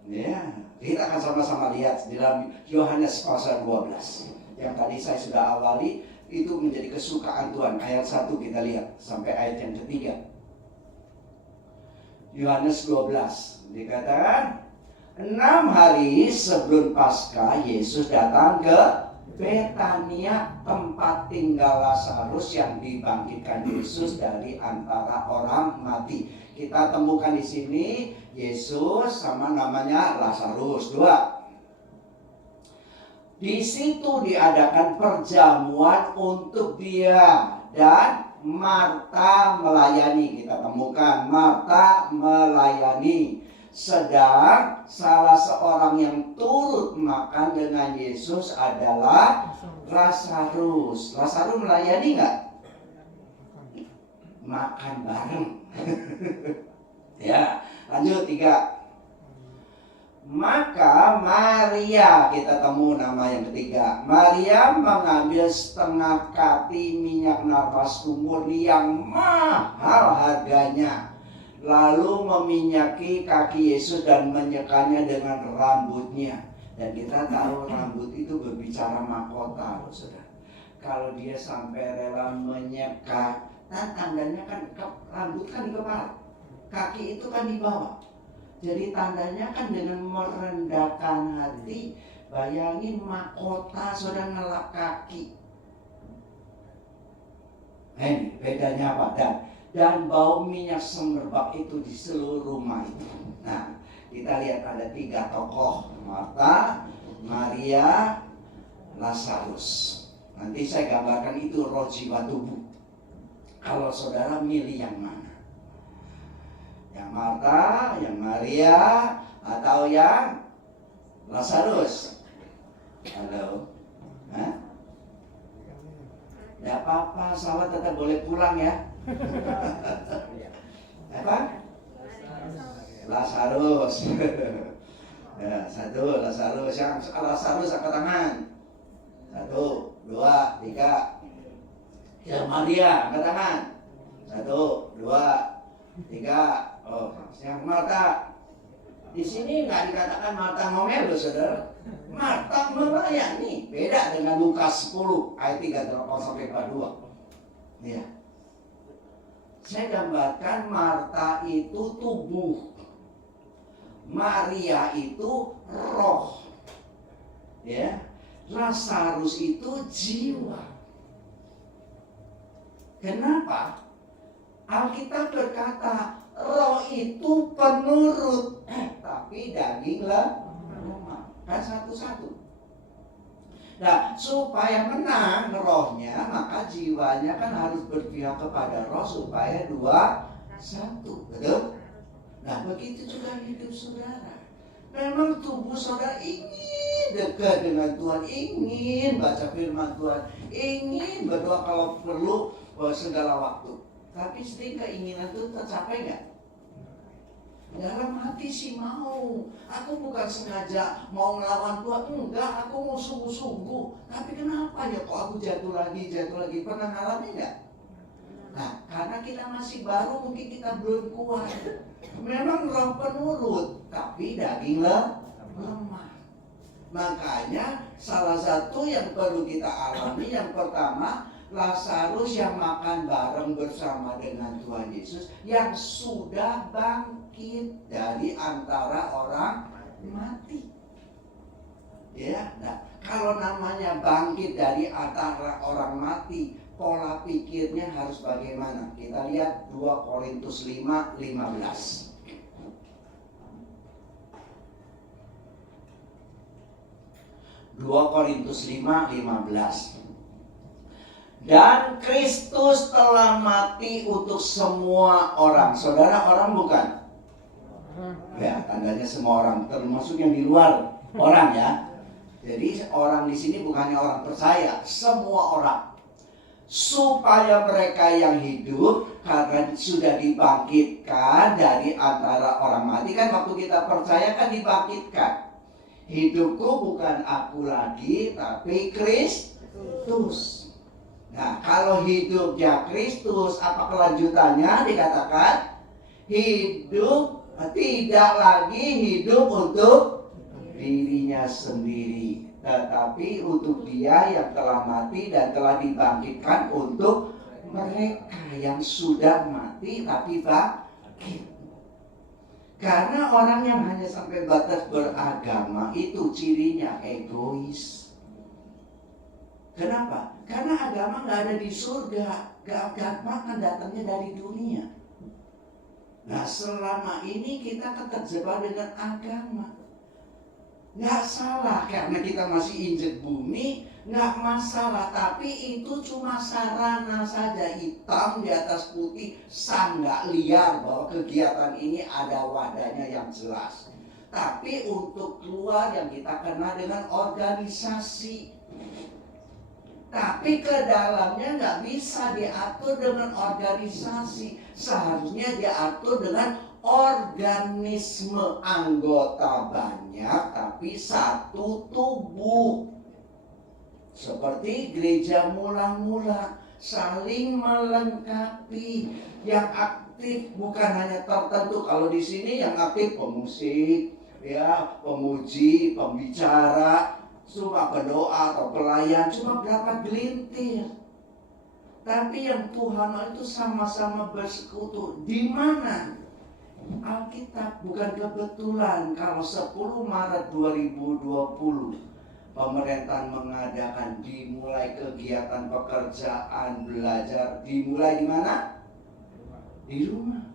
Ya, kita akan sama-sama lihat di dalam Yohanes pasal 12. Yang tadi saya sudah awali, itu menjadi kesukaan Tuhan. Ayat 1 kita lihat sampai ayat yang ketiga. Yohanes 12 dikatakan 6 hari sebelum Paskah Yesus datang ke Betania, tempat tinggal Lazarus yang dibangkitkan Yesus dari antara orang mati. Kita temukan di sini Yesus sama namanya Lazarus. 2. Di situ diadakan perjamuan untuk dia dan Marta melayani. Kita temukan Marta melayani. Sedang salah seorang yang turut makan dengan Yesus adalah Lazarus. Lazarus melayani nggak? Makan bareng. Ya, lanjut 3. Maka Maria, kita temu nama yang ketiga. Maria mengambil setengah kati minyak nafas murni yang mahal harganya, lalu meminyaki kaki Yesus dan menyekanya dengan rambutnya. Dan kita tahu rambut itu berbicara mahkota, saudara. Kalau dia sampai rela menyeka, kan tandanya kan rambut kan di kepala, kaki itu kan di bawah. Jadi tandanya kan dengan merendahkan hati. Bayangin mahkota saudara ngelap kaki. Ini bedanya apa? Dan bau minyak semerbak itu di seluruh rumah itu. Nah, kita lihat ada 3 tokoh, Marta, Maria, Lazarus. Nanti saya gambarkan itu roh jiwa tubuh. Kalau saudara milih yang mana? Yang Marta, yang Maria, atau yang Lazarus? Halo? Hah? Tidak apa-apa, salah tetap boleh pulang ya. Apa? Lazarus. Ya, satu Lazarus, yang Lazarus angkat tangan. 1, 2, 3. Yang Maria angkat tangan. 1, 2, 3. Oh, yang Marta. Di sini nggak dikatakan Marta ngomel loh, saudara. Marta melayani. Beda dengan Lukas 10 ayat 38 sampai 42. Ya. Saya gambarkan Marta itu tubuh, Maria itu roh, ya. Lazarus itu jiwa. Kenapa? Alkitab berkata roh itu penurut, tapi daging lemah. Kan satu-satu. Nah, supaya menang rohnya, maka jiwanya kan harus berpihak kepada roh supaya 2-1. Betul? Nah, begitu juga hidup saudara. Memang tubuh saudara ingin dekat dengan Tuhan, ingin baca firman Tuhan, ingin berdoa kalau perlu segala waktu. Tapi sering keinginan itu tercapai nggak? Dalam hati sih mau. Aku bukan sengaja mau melawan Tuhan. Enggak, aku mau sungguh-sungguh. Tapi kenapa ya kok aku jatuh lagi. Pernah ngalamin nggak? Nah, karena kita masih baru, mungkin kita belum kuat. Memang roh penurut, tapi daging lemah. Makanya salah satu yang perlu kita alami, yang pertama, Lazarus yang makan bareng bersama dengan Tuhan Yesus, yang sudah bangkit dari antara orang mati. Ya, nah, kalau namanya bangkit dari antara orang mati, pola pikirnya harus bagaimana? Kita lihat 2 Korintus 5:15. 2 Korintus 5:15. Dan Kristus telah mati untuk semua orang. Saudara, orang bukan? Ya, tandanya semua orang, termasuk yang di luar orang ya. Jadi orang di sini bukannya orang percaya, semua orang. Supaya mereka yang hidup karena sudah dibangkitkan dari antara orang mati. Kan waktu kita percaya kan dibangkitkan. Hidupku bukan aku lagi, tapi Kristus. Nah, kalau hidupnya Kristus, apa kelanjutannya? Dikatakan hidup tidak lagi hidup untuk dirinya sendiri, tetapi untuk Dia yang telah mati dan telah dibangkitkan untuk mereka yang sudah mati tapi bangkit. Karena orang yang hanya sampai batas beragama itu cirinya egois. Kenapa? Karena agama nggak ada di surga, agama kan datangnya dari dunia. Nah, selama ini kita terjebak dengan agama. Nggak salah karena kita masih injek bumi, nggak masalah. Tapi itu cuma sarana saja, hitam di atas putih, nggak liar bahwa kegiatan ini ada wadahnya yang jelas. Tapi untuk keluar yang kita kenal dengan organisasi. Tapi ke dalamnya nggak bisa diatur dengan organisasi. Seharusnya diatur dengan organisme, anggota banyak tapi satu tubuh. Seperti gereja mula-mula, saling melengkapi. Yang aktif bukan hanya tertentu. Kalau di sini yang aktif pemusik, ya, pemuji, pembicara, cuma berdoa atau pelayan, cuma berapa gelintir. Tapi yang Tuhan itu sama-sama bersekutu. Di mana? Alkitab. Bukan kebetulan kalau 10 Maret 2020 pemerintah mengadakan dimulai kegiatan pekerjaan belajar, dimulai di mana? Di rumah.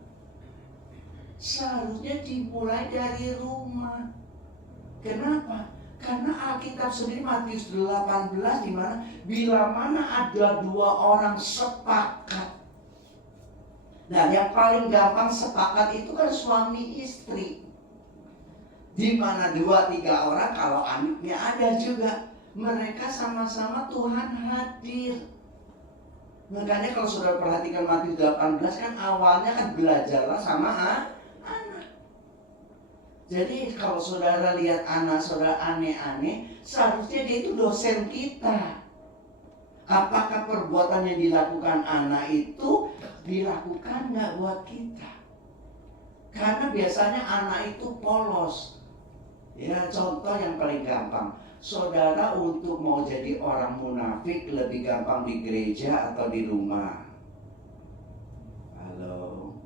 Seharusnya dimulai dari rumah. Kenapa? Karena Alkitab sendiri Matius 18 di mana bila mana ada 2 orang sepakat. Nah, yang paling gampang sepakat itu kan suami istri. Di mana 2-3 orang kalau anaknya ada juga, mereka sama-sama Tuhan hadir. Makanya kalau saudara perhatikan Matius 18 kan awalnya kan belajarlah sama anak. Jadi kalau saudara lihat anak saudara aneh-aneh, seharusnya dia itu dosen kita. Apakah perbuatan yang dilakukan anak itu dilakukan nggak buat kita? Karena biasanya anak itu polos. Ya, contoh yang paling gampang. Saudara untuk mau jadi orang munafik lebih gampang di gereja atau di rumah? Halo.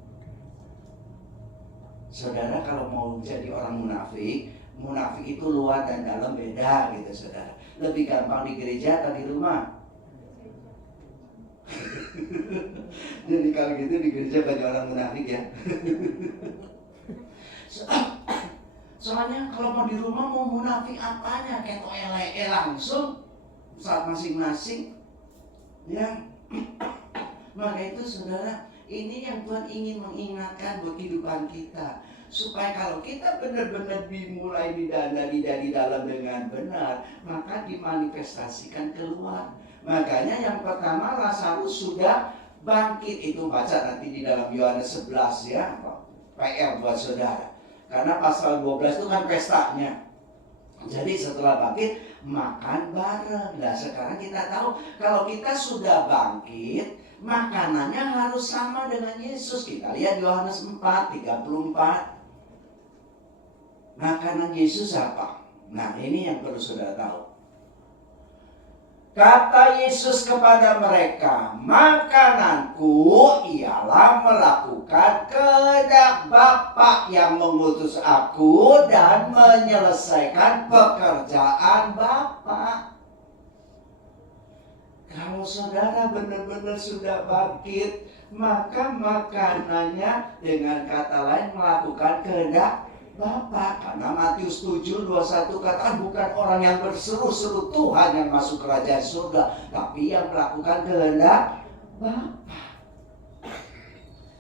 Saudara kalau mau jadi orang munafik, munafik itu luar dan dalam beda gitu saudara. Lebih gampang di gereja atau di rumah? Jadi kalau gitu di gereja banyak orang munafik ya. Soalnya kalau mau di rumah mau munafik apanya? Kayak langsung saat masing-masing. Ya. Maka itu saudara, ini yang Tuhan ingin mengingatkan buat kehidupan kita. Supaya kalau kita benar-benar dimulai didandani dari dalam dengan benar, maka dimanifestasikan keluar. Makanya yang pertama Lazarus sudah bangkit. Itu baca nanti di dalam Yohanes 11 ya. PR buat saudara. Karena pasal 12 itu kan pestanya. Jadi setelah bangkit makan bareng. Nah sekarang kita tahu kalau kita sudah bangkit, makanannya harus sama dengan Yesus. Kita lihat Yohanes 4:34. Makanan Yesus apa? Nah ini yang perlu saudara tahu. Kata Yesus kepada mereka, makananku ialah melakukan kehendak Bapa yang mengutus aku dan menyelesaikan pekerjaan Bapa. Kalau saudara benar-benar sudah bangkit, maka makanannya dengan kata lain melakukan kehendak Bapa. Karena Matius 7:21 katakan bukan orang yang berseru-seru Tuhan yang masuk kerajaan surga, tapi yang melakukan kehendak Bapa.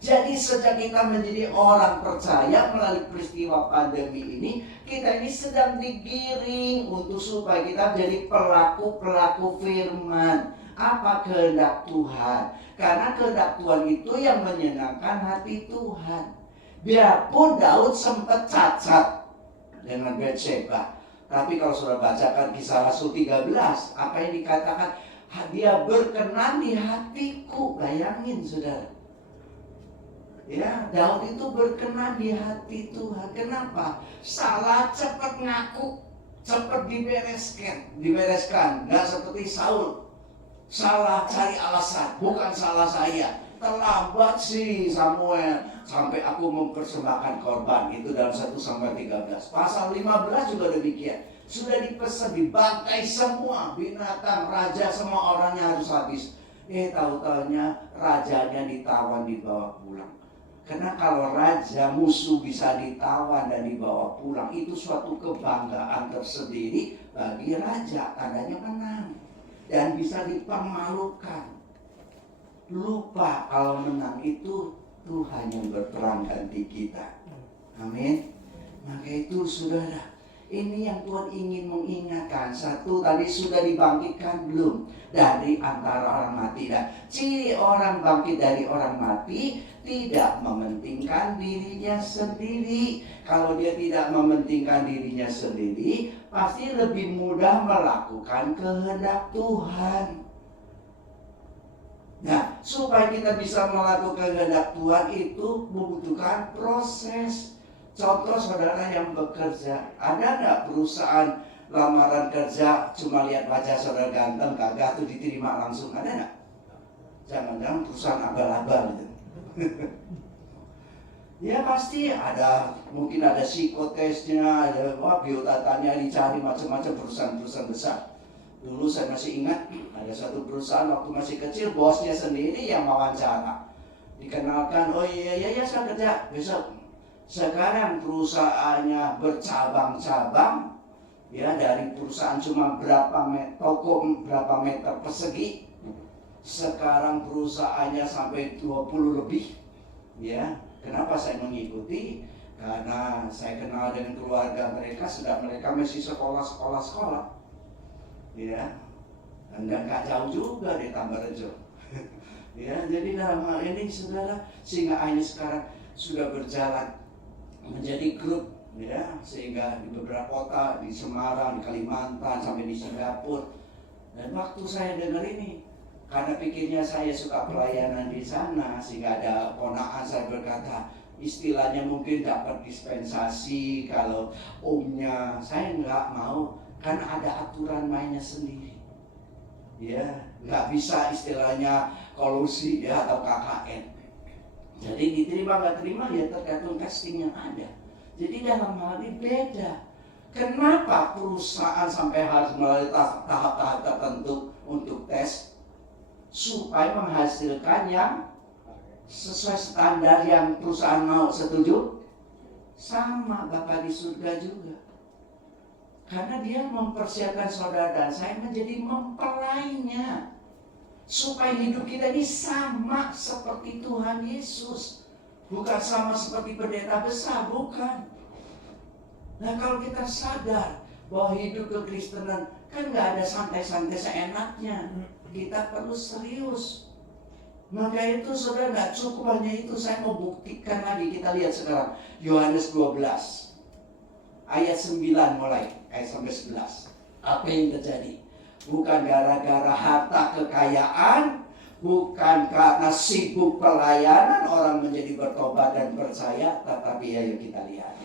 Jadi sejak kita menjadi orang percaya melalui peristiwa pandemi ini, kita ini sedang digiring untuk supaya kita menjadi pelaku-pelaku firman. Apa kehendak Tuhan? Karena kehendak Tuhan itu yang menyenangkan hati Tuhan. Biarpun Daud sempat cacat dengan Bathsheba, tapi kalau sudah bacakan Kisah Rasul 13, apa yang dikatakan? Dia berkenan di hatiku. Bayangin saudara. Ya, Daud itu berkenan di hati Tuhan. Kenapa? Salah cepat ngaku, cepat dibereskan. Nggak seperti Saul. Salah cari alasan, bukan salah saya. Terlambat sih Samuel, sampai aku mempersembahkan korban. Itu dalam 1 Samuel 13. Pasal 15 juga demikian. Sudah dipesan, dibantai semua binatang, raja, semua orangnya harus habis. Tahu-taunya rajanya ditawan, dibawa pulang. Karena kalau raja musuh bisa ditawan dan dibawa pulang, itu suatu kebanggaan tersendiri bagi raja. Tandanya menang dan bisa dipermalukan. Lupa kalau menang itu Tuhan yang berperang ganti kita. Amin. Maka itu saudara, ini yang Tuhan ingin mengingatkan. Satu, tadi sudah dibangkitkan belum dari antara orang mati. Dan ciri orang bangkit dari orang mati tidak mementingkan dirinya sendiri. Kalau dia tidak mementingkan dirinya sendiri, pasti lebih mudah melakukan kehendak Tuhan. Nah, supaya kita bisa melakukan kehendak Tuhan itu membutuhkan proses. Contoh saudara yang bekerja, ada nggak perusahaan lamaran kerja cuma lihat wajah saudara ganteng kagak tuh diterima langsung? Ada nggak? Jangan-jangan perusahaan abal-abal gitu. Ya pasti ada, mungkin ada psikotesnya, ada biodatanya dicari macam-macam perusahaan-perusahaan besar. Dulu saya masih ingat ada satu perusahaan waktu masih kecil, bosnya sendiri yang wawancara. Dikenalkan, oh iya saya kerja besok. Sekarang perusahaannya bercabang-cabang, ya dari perusahaan cuma toko berapa meter persegi, sekarang perusahaannya sampai 20 lebih. Ya, kenapa saya mengikuti? Karena saya kenal dengan keluarga mereka, sedang mereka masih sekolah. Ya, dan nggak jauh juga di Tambarejo. Ya, jadi dalam hal ini saudara, sehingga akhirnya sekarang sudah berjalan menjadi grup, ya, sehingga di beberapa kota, di Semarang, di Kalimantan, sampai di Singapura. Dan waktu saya dengar ini, karena pikirnya saya suka pelayanan di sana, sehingga ada ponakan saya berkata, istilahnya mungkin dapat dispensasi kalau omnya. Saya nggak mau, karena ada aturan mainnya sendiri. Ya, nggak bisa istilahnya kolusi ya atau KKN. Jadi diterima nggak terima ya tergantung casting yang ada. Jadi dalam hal ini beda. Kenapa perusahaan sampai harus melalui tahap-tahap tertentu untuk tes supaya menghasilkan yang sesuai standar yang perusahaan mau? Setuju? Sama Bapak di surga juga. Karena dia mempersiapkan saudara dan saya menjadi mempelainya. Supaya hidup kita ini sama seperti Tuhan Yesus. Bukan sama seperti pendeta besar, bukan. Nah kalau kita sadar bahwa hidup kekristenan kan gak ada santai-santai seenaknya. Kita perlu serius. Maka itu saudara gak cukup hanya itu. Saya mau buktikan lagi. Kita lihat sekarang Yohanes 12 ayat 9 mulai ayat sampai 11. Apa yang terjadi? Bukan gara-gara harta kekayaan, bukan karena sibuk pelayanan orang menjadi bertobat dan percaya, tetapi ayo kita lihat.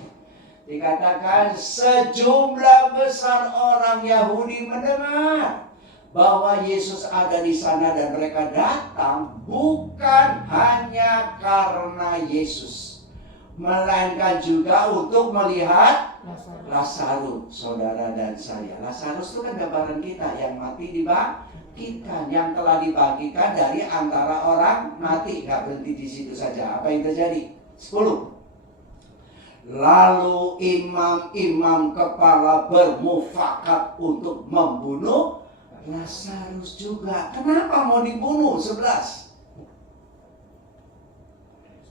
Dikatakan sejumlah besar orang Yahudi mendengar bahwa Yesus ada di sana dan mereka datang bukan hanya karena Yesus, melainkan juga untuk melihat Lazarus, saudara dan saya. Lazarus itu kan gambaran kita yang mati dibangkitkan, yang telah dibagikan dari antara orang mati. Gak berhenti di situ saja. Apa yang terjadi? 10. Lalu imam-imam kepala bermufakat untuk membunuh Lazarus juga. Kenapa mau dibunuh? 11.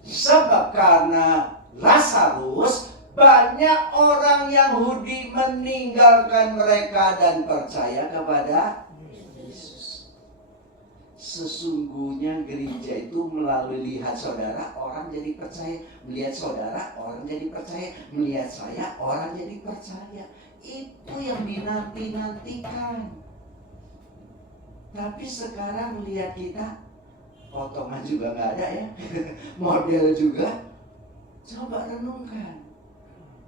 Sebab karena Lazarus, banyak orang Yahudi meninggalkan mereka dan percaya kepada Yesus. Sesungguhnya gereja itu melalui lihat saudara, orang jadi percaya. Melihat saudara, orang jadi percaya. Melihat saya, orang jadi percaya. Itu yang dinanti-nantikan. Tapi sekarang lihat kita, potongan juga gak ada ya. Model juga. Coba renungkan.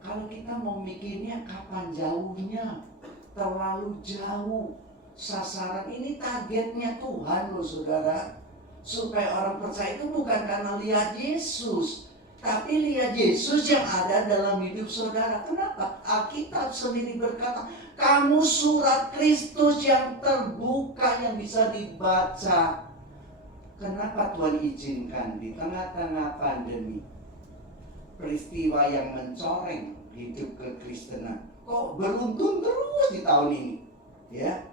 Kalau kita mau mikirnya kapan jauhnya, terlalu jauh. Sasaran ini targetnya Tuhan loh saudara. Supaya orang percaya itu bukan karena lihat Yesus, tapi lihat Yesus yang ada dalam hidup saudara. Kenapa? Alkitab sendiri berkata, kamu surat Kristus yang terbuka yang bisa dibaca. Kenapa Tuhan izinkan di tengah-tengah pandemi peristiwa yang mencoreng hidup kekristenan kok beruntun terus di tahun ini, ya?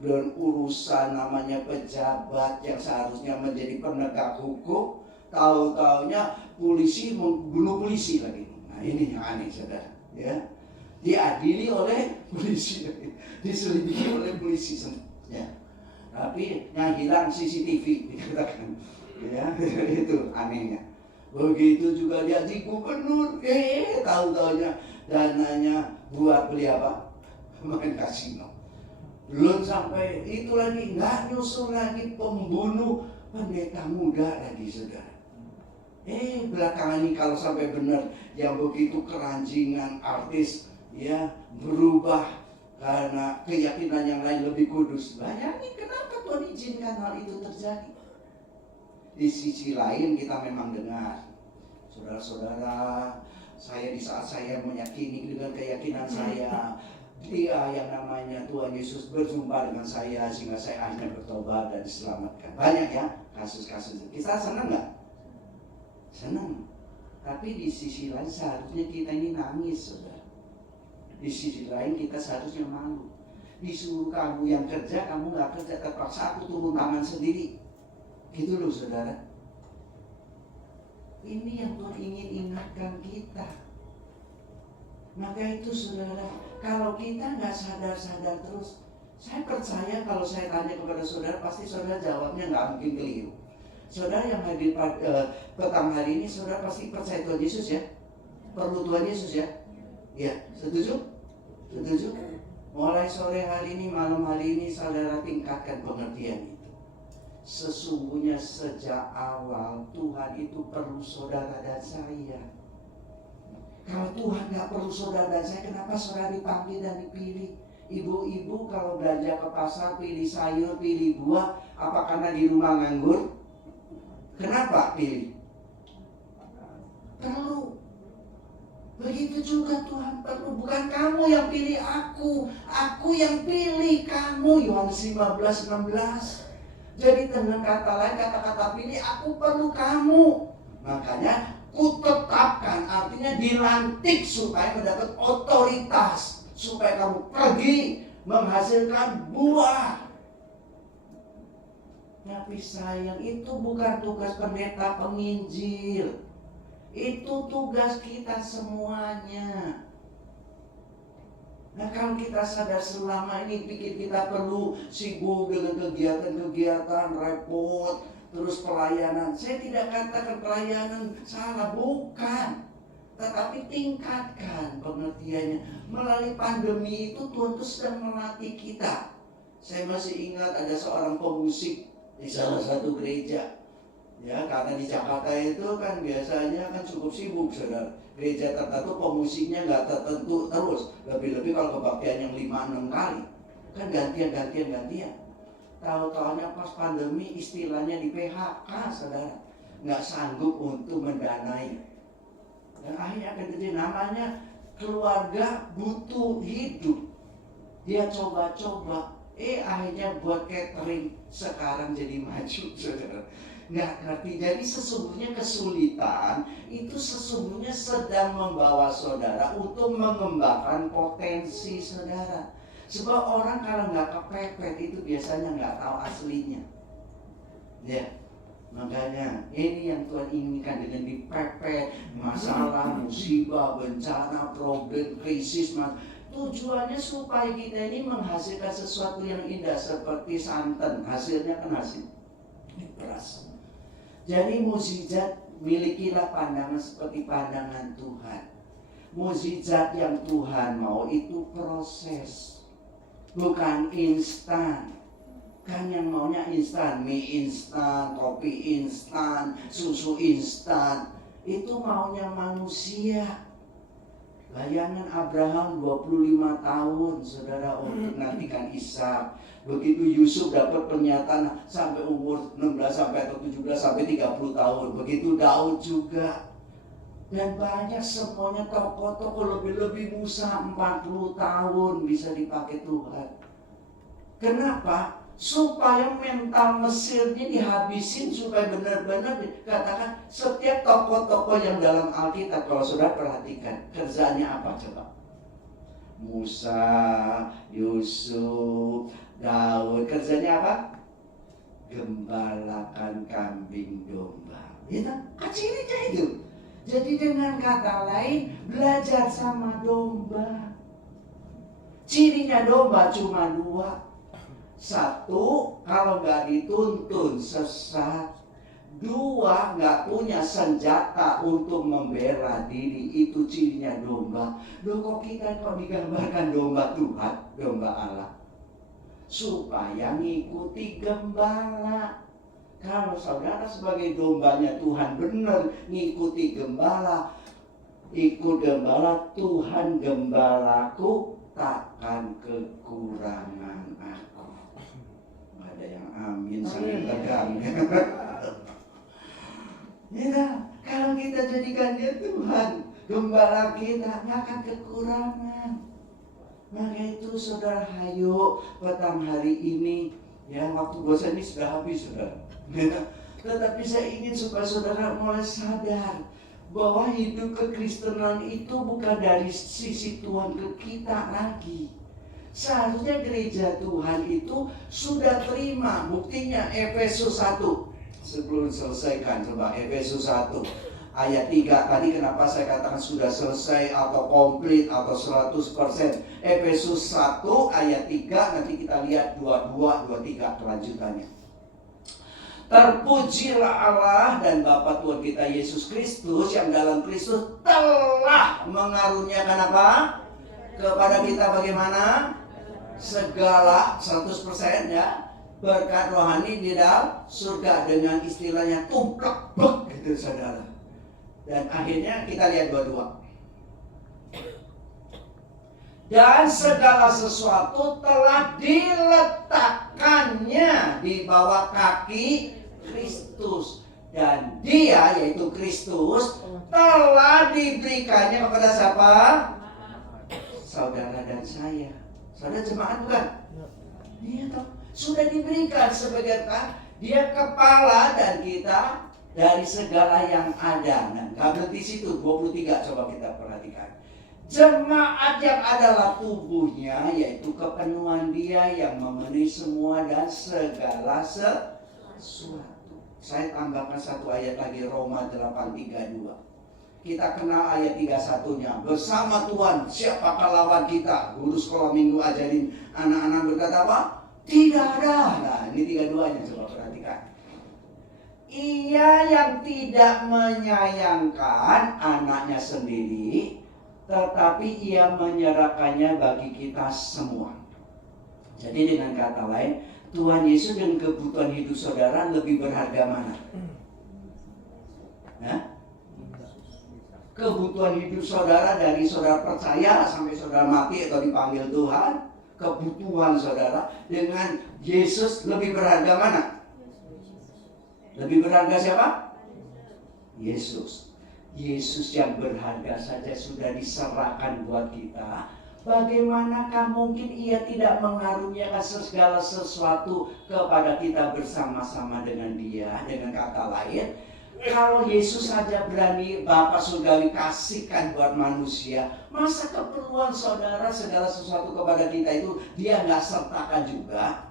Belum urusan namanya pejabat yang seharusnya menjadi penegak hukum, tahu-taunya polisi membunuh polisi lagi. Nah ini yang aneh saudara, ya. Diadili oleh polisi, diselidiki oleh polisi, ya. Tapi yang hilang CCTV dikatakan, ya. Itu anehnya. Begitu juga dia di gubernur, tahu-taunya dananya buat beli apa? Main kasino. Belum sampai itu lagi, nggak nyusul lagi pembunuh pendeta muda lagi saudara. Belakangan ini kalau sampai benar yang begitu keranjingan artis ya berubah karena keyakinan yang lain lebih kudus. Bayangin kenapa Tuhan izinkan hal itu terjadi. Di sisi lain kita memang dengar, saudara-saudara, saya di saat saya meyakini dengan keyakinan saya, dia yang namanya Tuhan Yesus berjumpa dengan saya sehingga saya akhirnya bertobat dan diselamatkan. Banyak ya kasus-kasus itu. Kita senang nggak? Senang. Tapi di sisi lain seharusnya kita ini nangis, saudara. Di sisi lain kita seharusnya malu. Disuruh kamu yang kerja, kamu nggak kerja, terpaksa aku turun tangan sendiri. Gitu loh saudara. Ini yang Tuhan ingin ingatkan kita. Maka itu saudara, kalau kita nggak sadar-sadar terus, Saya percaya kalau saya tanya kepada saudara, pasti saudara jawabnya nggak mungkin keliru. Saudara yang hadir petang hari ini, saudara pasti percaya Tuhan Yesus ya? Perlu Tuhan Yesus ya? Ya, setuju? Setuju? Mulai sore hari ini, malam hari ini, saudara tingkatkan pengertian itu. Sesungguhnya sejak awal Tuhan itu perlu saudara dan saya. Kalau Tuhan gak perlu saudara dan saya, kenapa saudara dipanggil dan dipilih? Ibu-ibu kalau belanja ke pasar, pilih sayur, pilih buah, apa karena di rumah nganggur? Kenapa pilih? Perlu. Begitu juga Tuhan perlu. Bukan kamu yang pilih aku yang pilih kamu. Yohanes 15:16. Jadi dengan kata lain, kata-kata pilih, aku perlu kamu. Makanya kutetapkan, artinya dilantik supaya mendapat otoritas, supaya kamu pergi menghasilkan buah. Tapi sayang, itu bukan tugas pendeta penginjil. Itu tugas kita semuanya. Nah, kalau kita sadar selama ini pikir kita perlu sibuk dengan kegiatan-kegiatan, repot, terus pelayanan. Saya tidak katakan pelayanan salah, bukan. Tetapi tingkatkan pengertiannya. Melalui pandemi itu Tuhan itu sedang melatih kita. Saya masih ingat ada seorang pemusik di salah satu gereja. Ya, karena di Jakarta itu kan biasanya kan cukup sibuk, saudara. Gereja tertentu pemusiknya nggak tertentu terus. Lebih-lebih kalau kebaktian yang 5-6 kali. Kan gantian. Tahu-tahunya pas pandemi istilahnya di PHK, saudara. Nggak sanggup untuk mendanai. Dan akhirnya akan jadi namanya keluarga butuh hidup. Dia coba-coba. Akhirnya buat catering. Sekarang jadi maju, saudara. Nggak ngerti. Jadi sesungguhnya kesulitan itu sesungguhnya sedang membawa saudara untuk mengembangkan potensi saudara. Sebab orang kalau nggak kepepet itu biasanya nggak tahu aslinya. Ya, makanya ini yang Tuhan inginkan dengan dipepet masalah, musibah, bencana, problem, krisis. Tujuannya supaya kita ini menghasilkan sesuatu yang indah seperti santan. Hasilnya kan hasil beras. Jadi mukjizat, milikilah pandangan seperti pandangan Tuhan. Mukjizat yang Tuhan mau itu proses, bukan instan. Kan yang maunya instan, mie instan, kopi instan, susu instan. Itu maunya manusia. Bayangan Abraham 25 tahun, saudara, untuk nantikan Ishak. Begitu Yusuf dapat pernyataan sampai umur 16 sampai atau 17 sampai 30 tahun. Begitu Daud juga. Dan banyak semuanya tokoh-tokoh, lebih-lebih Musa 40 tahun bisa dipakai Tuhan. Kenapa? Supaya mental Mesirnya dihabisin, supaya benar-benar dikatakan setiap tokoh-tokoh yang dalam Alkitab. Kalau saudara perhatikan kerjaannya apa coba? Musa, Yusuf, Daud, kerjanya apa? Gembalakan kambing domba. Itu cirinya itu. Jadi dengan kata lain, belajar sama domba. Cirinya domba cuma 2. 1, kalau nggak dituntun sesat. 2, nggak punya senjata untuk membela diri. Itu cirinya domba. Loh, kok kita digambarkan domba Tuhan, domba Allah? Supaya ngikuti gembala. Kalau saudara sebagai dombanya Tuhan benar ngikuti gembala, ikut gembala, Tuhan gembalaku, takkan kekurangan aku. Ada yang amin sambil tegang. Ya, kalau kita jadikan dia Tuhan, gembala kita, nggak akan kekurangan. Maka itu saudara, hayo petang hari ini, ya waktu bosan ini sudah habis, saudara. Tetapi saya ingin supaya saudara mulai sadar bahwa hidup kekristenan itu bukan dari sisi Tuhan ke kita lagi. Seharusnya gereja Tuhan itu sudah terima. Buktinya Efesus 1. Sebelum selesaikan, coba Efesus 1 ayat 3 tadi kenapa saya katakan sudah selesai atau komplit atau 100%. Efesus 1 ayat 3 nanti kita lihat 22, 23 kelanjutannya. Terpujilah Allah dan Bapa Tuhan kita Yesus Kristus yang dalam Kristus telah mengaruniakan apa? Kepada kita bagaimana? Segala 100% ya, berkat rohani di dalam surga dengan istilahnya tumplek blek gitu saudara. Dan akhirnya kita lihat 22. Dan segala sesuatu telah diletakkannya di bawah kaki Kristus. Dan dia, yaitu Kristus, telah diberikannya kepada siapa? Saudara dan saya. Saudara jemaat bukan? Iya toh. Sudah diberikan sebagai dia kepala dan kita dari segala yang ada. Nah, gak berhenti situ. 23 coba kita perhatikan. Jemaat yang adalah tubuhnya, yaitu kepenuhan dia yang memenuhi semua dan segala sesuatu. Saya tambahkan satu ayat lagi, Roma 8:32. Kita kenal ayat 31-nya. Bersama Tuhan, siapakah lawan kita? Guru sekolah minggu ajarin anak-anak berkata apa? Tidak ada. Nah, ini 32-nya coba perhatikan. Ia yang tidak menyayangkan anaknya sendiri, tetapi ia menyerahkannya bagi kita semua. Jadi dengan kata lain, Tuhan Yesus dan kebutuhan hidup saudara lebih berharga mana? Nah, kebutuhan hidup saudara dari saudara percaya sampai saudara mati atau dipanggil Tuhan, kebutuhan saudara dengan Yesus lebih berharga mana? Lebih berharga siapa? Yesus. Yesus yang berharga saja sudah diserahkan buat kita. Bagaimanakah mungkin ia tidak mengaruniakan segala sesuatu kepada kita bersama-sama dengan dia? Dengan kata lain, kalau Yesus saja berani Bapa surgawi kasihkan buat manusia, masa keperluan saudara segala sesuatu kepada kita itu dia nggak sertakan juga?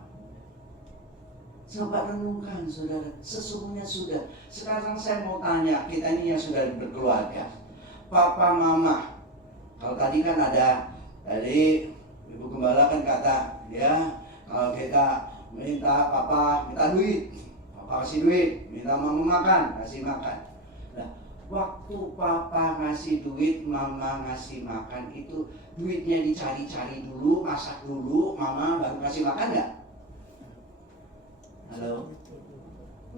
Coba renungkan saudara, sesungguhnya sudah. Sekarang saya mau tanya, kita ini yang sudah berkeluarga, papa mama. Kalau tadi kan ada, tadi Ibu Gembala kan kata, ya kalau kita minta papa minta duit, papa kasih duit, minta mama makan, kasih makan. Nah, waktu papa ngasih duit, mama ngasih makan, itu duitnya dicari-cari dulu, masak dulu, mama baru kasih makan nggak? Halo?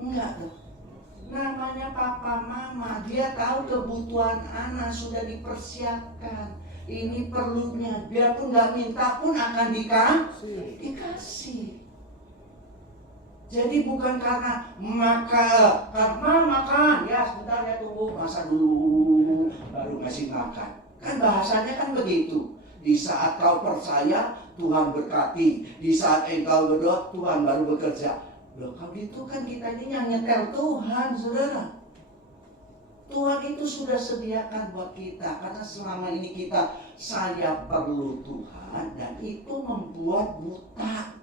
Enggak tuh. Namanya papa mama, dia tahu kebutuhan anak sudah dipersiapkan. Ini perlunya, biarpun nggak minta pun akan dikasih. Jadi bukan karena makan, ya sebentar ya tunggu, masak dulu, baru ngasih makan. Kan bahasanya kan begitu. Di saat kau percaya, Tuhan berkati. Di saat engkau berdoa, Tuhan baru bekerja. Loh, kalau gitu kan kita ini yang nyetel Tuhan, saudara. Tuhan itu sudah sediakan buat kita. Karena selama ini saya perlu Tuhan, dan itu membuat buta.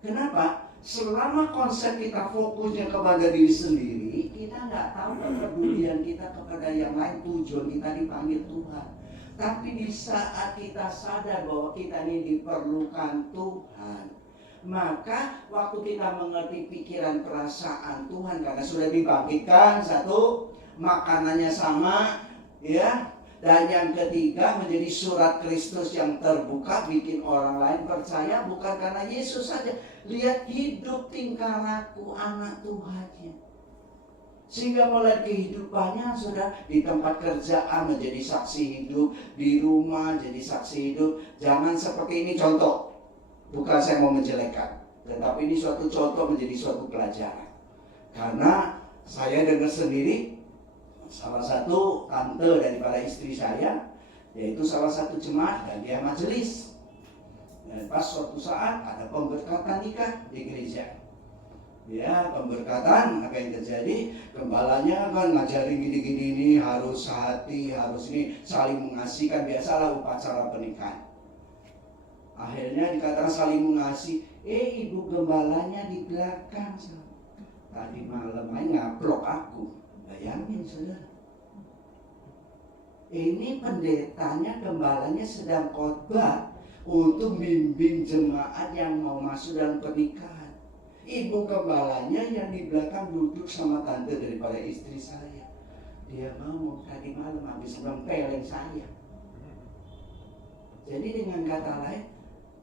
Kenapa? Selama konsep kita fokusnya kepada diri sendiri, kita nggak tahu kepedulian kita kepada yang lain. Tujuan kita dipanggil Tuhan. Tapi di saat kita sadar bahwa kita ini diperlukan Tuhan, maka waktu kita mengerti pikiran perasaan Tuhan, karena sudah dibangkitkan, satu, makanannya sama, ya, dan yang ketiga menjadi surat Kristus yang terbuka, bikin orang lain percaya bukan karena Yesus saja. Lihat hidup tingkah laku anak Tuhannya, sehingga mulai kehidupannya sudah di tempat kerjaan menjadi saksi hidup, di rumah jadi saksi hidup. Jangan seperti ini contoh. Bukan saya mau menjelekkan, tetapi ini suatu contoh menjadi suatu pelajaran. Karena saya dengar sendiri, salah satu tante daripada istri saya, yaitu salah satu jemaat dan dia majelis. Dan pas suatu saat ada pemberkatan nikah di gereja. Ya, pemberkatan, apa yang terjadi? Gembalanya kan ngajarin gini-gini ini, harus hati, harus ini, saling mengasihi, kan biasalah upacara pernikahan. Akhirnya dikatakan saling mengasihi. Ibu gembalanya di belakang tadi malam ngablok aku. Bayangin saudara. Ini pendetanya, gembalanya sedang khotbah untuk bimbing jemaat yang mau masuk dalam pernikahan. Ibu gembalanya yang di belakang duduk sama tante daripada istri saya. Dia mau tadi malam habis mempeleng saya. Jadi dengan kata lain,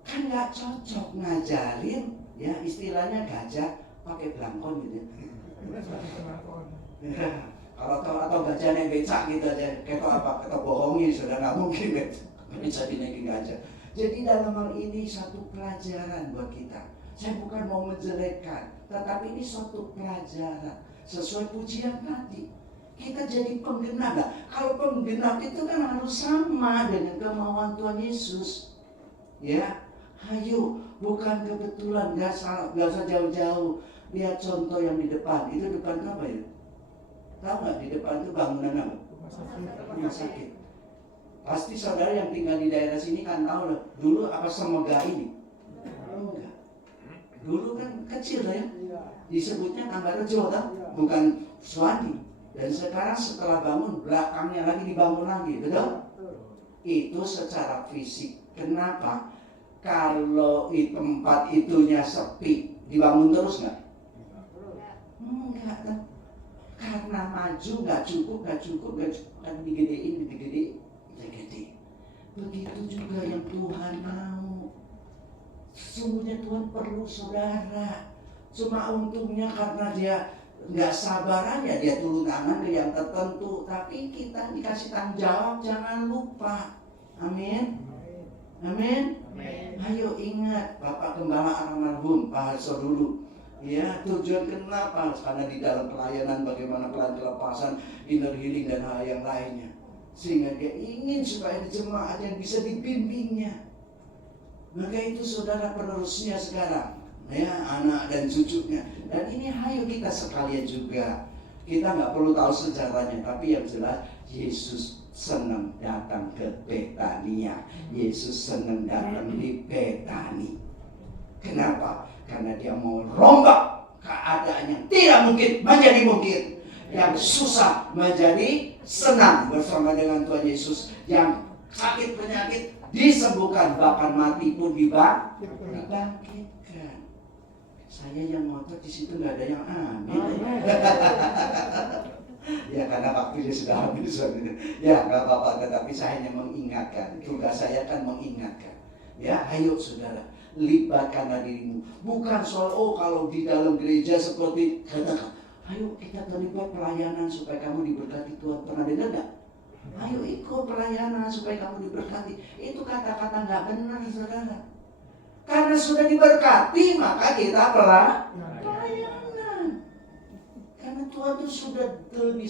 kan nggak cocok ngajarin, ya istilahnya gajah pakai belangkon gitu. Atau gajah yang becak gitu aja, kita bohongin sudah nggak mungkin bisa dinaikin gajah. Jadi dalam hal ini satu pelajaran buat kita. Saya bukan mau menjelekkan, tetapi ini suatu pelajaran sesuai pujian tadi. Kita jadi penggenap. Kalau penggenap itu kan harus sama dengan kemauan Tuhan Yesus. Ya, ayo, bukan kebetulan, nggak usah jauh-jauh. Lihat contoh yang di depan. Itu depan apa ya? Tahu nggak di depan itu bangunan apa? Rumah sakit. Pasti saudara yang tinggal di daerah sini kan tahu loh. Dulu apa Semoga ini? Enggak. Dulu kan kecil ya. Disebutnya Tambahrejo, bukan Suwandi. Dan sekarang setelah bangun, belakangnya lagi dibangun lagi, betul? Itu secara fisik. Kenapa? Kalau di tempat itunya sepi, dibangun terus nggak? Enggak, kan? Karena maju nggak cukup, kan digedein, gede. Begitu juga yang Tuhan mau. Sesungguhnya Tuhan perlu saudara. Cuma untungnya karena dia nggak sabaran ya dia turun tangan ke yang tertentu. Tapi kita dikasih tanggung jawab, jangan lupa. Amin. Amin. Ayo ingat Bapak Gembala almarhum Pak Harso dulu. Ya, tujuan kenapa? Karena di dalam pelayanan bagaimana kelepasan, inner healing dan hal yang lainnya. Sehingga dia ingin supaya jemaat yang bisa dibimbingnya. Maka itu saudara penerusnya sekarang, ya, anak dan cucunya. Dan ini ayo kita sekalian juga. Kita nggak perlu tahu sejarahnya, tapi yang jelas Yesus senang datang ke Betania. Yesus senang datang di Betani. Kenapa? Karena dia mau rombak keadaan yang tidak mungkin menjadi mungkin, yang susah menjadi senang bersama dengan Tuhan Yesus, yang sakit penyakit disembuhkan, bahkan mati pun dibangkitkan. Saya yang ngotot di situ nggak ada yang amin. Ya karena waktunya sudah habis. Ya nggak apa-apa, tetapi saya hanya mengingatkan. Tugas saya kan mengingatkan. Ya, ayo saudara, libatkanlah dirimu. Bukan soal kalau di dalam gereja seperti katakan, ayo kita terlibat pelayanan supaya kamu diberkati Tuhan. Pernah dengar nggak? Ayo ikut pelayanan supaya kamu diberkati. Itu kata-kata nggak benar saudara. Karena sudah diberkati maka kita pelayanan. Karena Tuhan itu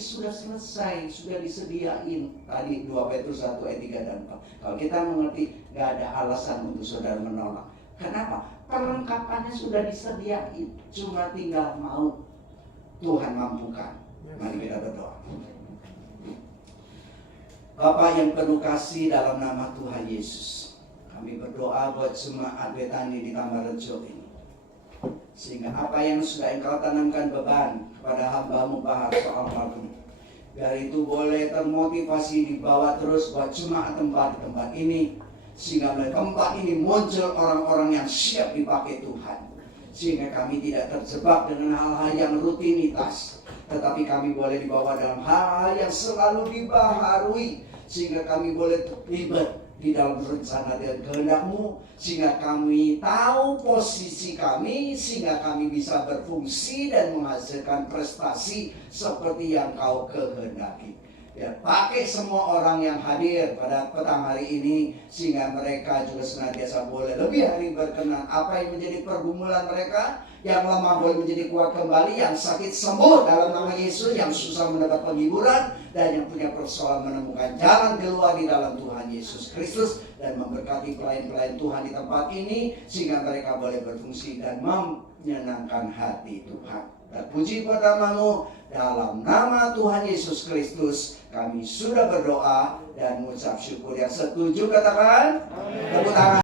sudah selesai, sudah disediain. Tadi 2 Petrus 1 ayat 3 dan 4. Kalau kita mengerti, nggak ada alasan untuk saudara menolak. Kenapa? Perlengkapannya sudah disediain, cuma tinggal mau Tuhan mampukan. Mari kita berdoa. Bapa yang penuh kasih dalam nama Tuhan Yesus, kami berdoa buat jemaat Betani di Tambahrejo ini, sehingga apa yang sudah Engkau tanamkan beban kepada hamba-Mu Pak Harso almarhum, biar itu boleh termotivasi dibawa terus buat jemaat tempat ini, sehingga dari tempat ini muncul orang-orang yang siap dipakai Tuhan, sehingga kami tidak terjebak dengan hal-hal yang rutinitas, tetapi kami boleh dibawa dalam hal-hal yang selalu dibaharui, sehingga kami boleh terlibat di dalam rencana dan kehendak-Mu, sehingga kami tahu posisi kami, sehingga kami bisa berfungsi dan menghasilkan prestasi seperti yang Kau kehendaki. Biar pakai semua orang yang hadir pada petang hari ini, sehingga mereka juga senantiasa boleh lebih hari berkenan. Apa yang menjadi pergumulan mereka, yang lemah boleh menjadi kuat kembali, yang sakit sembuh dalam nama Yesus, yang susah mendapat penghiburan, dan yang punya persoalan menemukan jalan keluar di dalam Tuhan Yesus Kristus, dan memberkati pelayan-pelayan Tuhan di tempat ini, sehingga mereka boleh berfungsi dan menyenangkan hati Tuhan. Terpuji pada nama-Mu, dalam nama Tuhan Yesus Kristus kami sudah berdoa dan mengucap syukur. Yang setuju katakan, tepuk tangan.